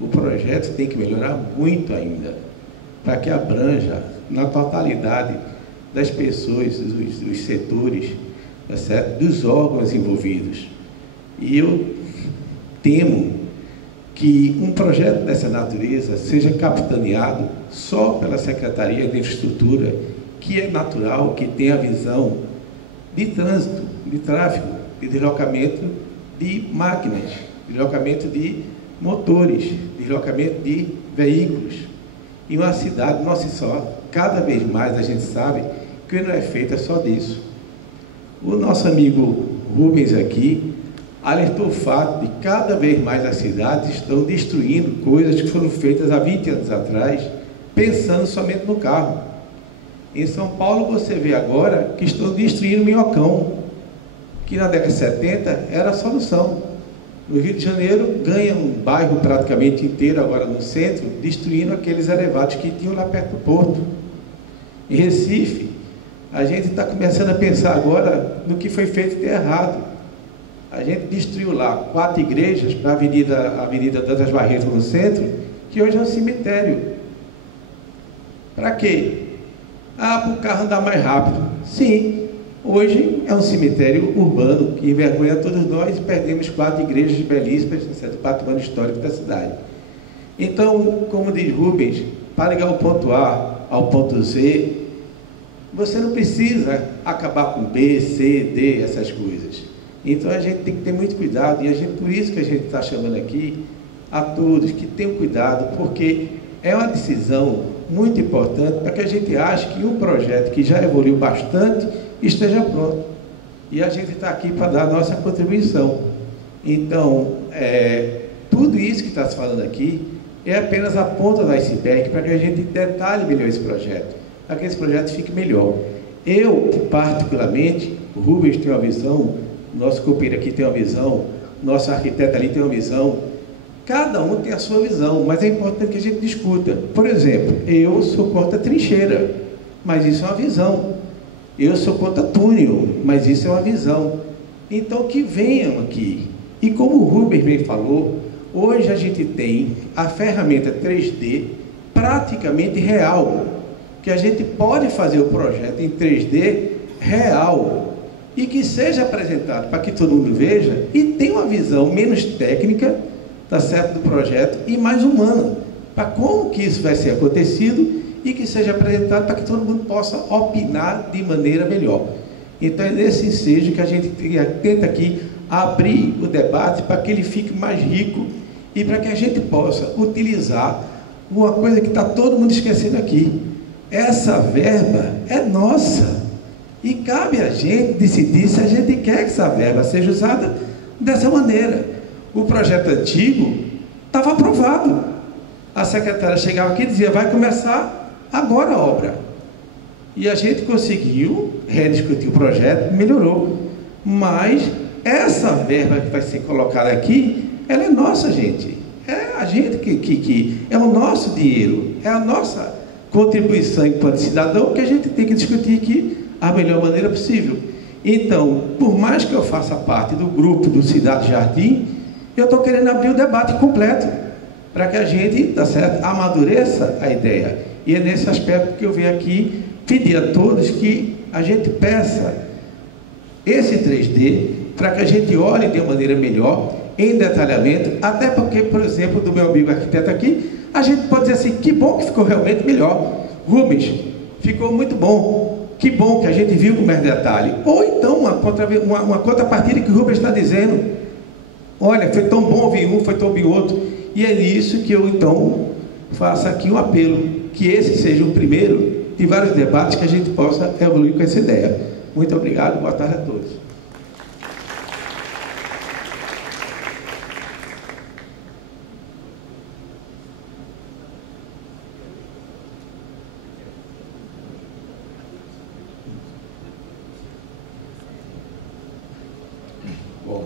O projeto tem que melhorar muito ainda, para que abranja na totalidade das pessoas, dos setores, tá certo? Dos órgãos envolvidos. E eu temo que um projeto dessa natureza seja capitaneado só pela Secretaria de Infraestrutura, que é natural, que tem a visão de trânsito, de tráfego, de deslocamento de máquinas, de deslocamento de motores, de deslocamento de veículos. Em uma cidade, nossa só, cada vez mais a gente sabe que não é feita só disso. O nosso amigo Rubens aqui alertou o fato de que cada vez mais as cidades estão destruindo coisas que foram feitas há 20 anos atrás, pensando somente no carro. Em São Paulo você vê agora que estão destruindo o minhocão, que na década de 70 era a solução. No Rio de Janeiro ganha um bairro praticamente inteiro agora no centro, destruindo aqueles elevados que tinham lá perto do porto. Em Recife, a gente está começando a pensar agora no que foi feito de errado. A gente destruiu lá 4 igrejas para a Avenida das Barretas no centro, que hoje é um cemitério. Para quê? Para o carro andar mais rápido. Sim, hoje é um cemitério urbano que envergonha todos nós e perdemos 4 igrejas belíssimas do patrimônio histórico da cidade. Então, como diz Rubens, para ligar o ponto A ao ponto Z, você não precisa acabar com B, C, D, essas coisas. Então a gente tem que ter muito cuidado, e por isso que a gente está chamando aqui a todos que tenham cuidado, porque é uma decisão muito importante para que a gente ache que um projeto que já evoluiu bastante esteja pronto. E a gente está aqui para dar a nossa contribuição. Então, tudo isso que está se falando aqui é apenas a ponta do iceberg para que a gente detalhe melhor esse projeto, para que esse projeto fique melhor. Eu, particularmente, o Rubens tem uma visão, nosso copeiro aqui tem uma visão, nosso arquiteto ali tem uma visão, cada um tem a sua visão, mas é importante que a gente discuta. Por exemplo, eu sou contra trincheira, mas isso é uma visão. Eu sou contra túnel, mas isso é uma visão. Então, que venham aqui. E como o Rubens bem falou, hoje a gente tem a ferramenta 3D praticamente real, que a gente pode fazer o projeto em 3D real e que seja apresentado para que todo mundo veja e tenha uma visão menos técnica, tá certo, do projeto e mais humana, para como que isso vai ser acontecido e que seja apresentado para que todo mundo possa opinar de maneira melhor. Então é nesse ensejo que a gente tenta aqui abrir o debate para que ele fique mais rico e para que a gente possa utilizar uma coisa que está todo mundo esquecendo aqui. Essa verba é nossa e cabe a gente decidir se a gente quer que essa verba seja usada dessa maneira. O projeto antigo estava aprovado. A secretária chegava aqui e dizia, vai começar agora a obra. E a gente conseguiu rediscutir o projeto, melhorou. Mas essa verba que vai ser colocada aqui, ela é nossa, gente. É a gente que é o nosso dinheiro, é a nossa contribuição enquanto cidadão que a gente tem que discutir aqui a melhor maneira possível. Então, por mais que eu faça parte do grupo do Cidade Jardim, eu estou querendo abrir o debate completo para que a gente, tá certo, amadureça a ideia. E é nesse aspecto que eu venho aqui pedir a todos que a gente peça esse 3D para que a gente olhe de uma maneira melhor, em detalhamento, até porque, por exemplo, do meu amigo arquiteto aqui, a gente pode dizer assim, que bom que ficou realmente melhor. Rubens, ficou muito bom. Que bom que a gente viu com mais detalhe. Ou então uma contrapartida que o Rubens está dizendo. Olha, foi tão bom ouvir um, foi tão bom outro. E é nisso que eu, então, faço aqui um apelo, que esse seja o primeiro de vários debates que a gente possa evoluir com essa ideia. Muito obrigado, boa tarde a todos. Bom,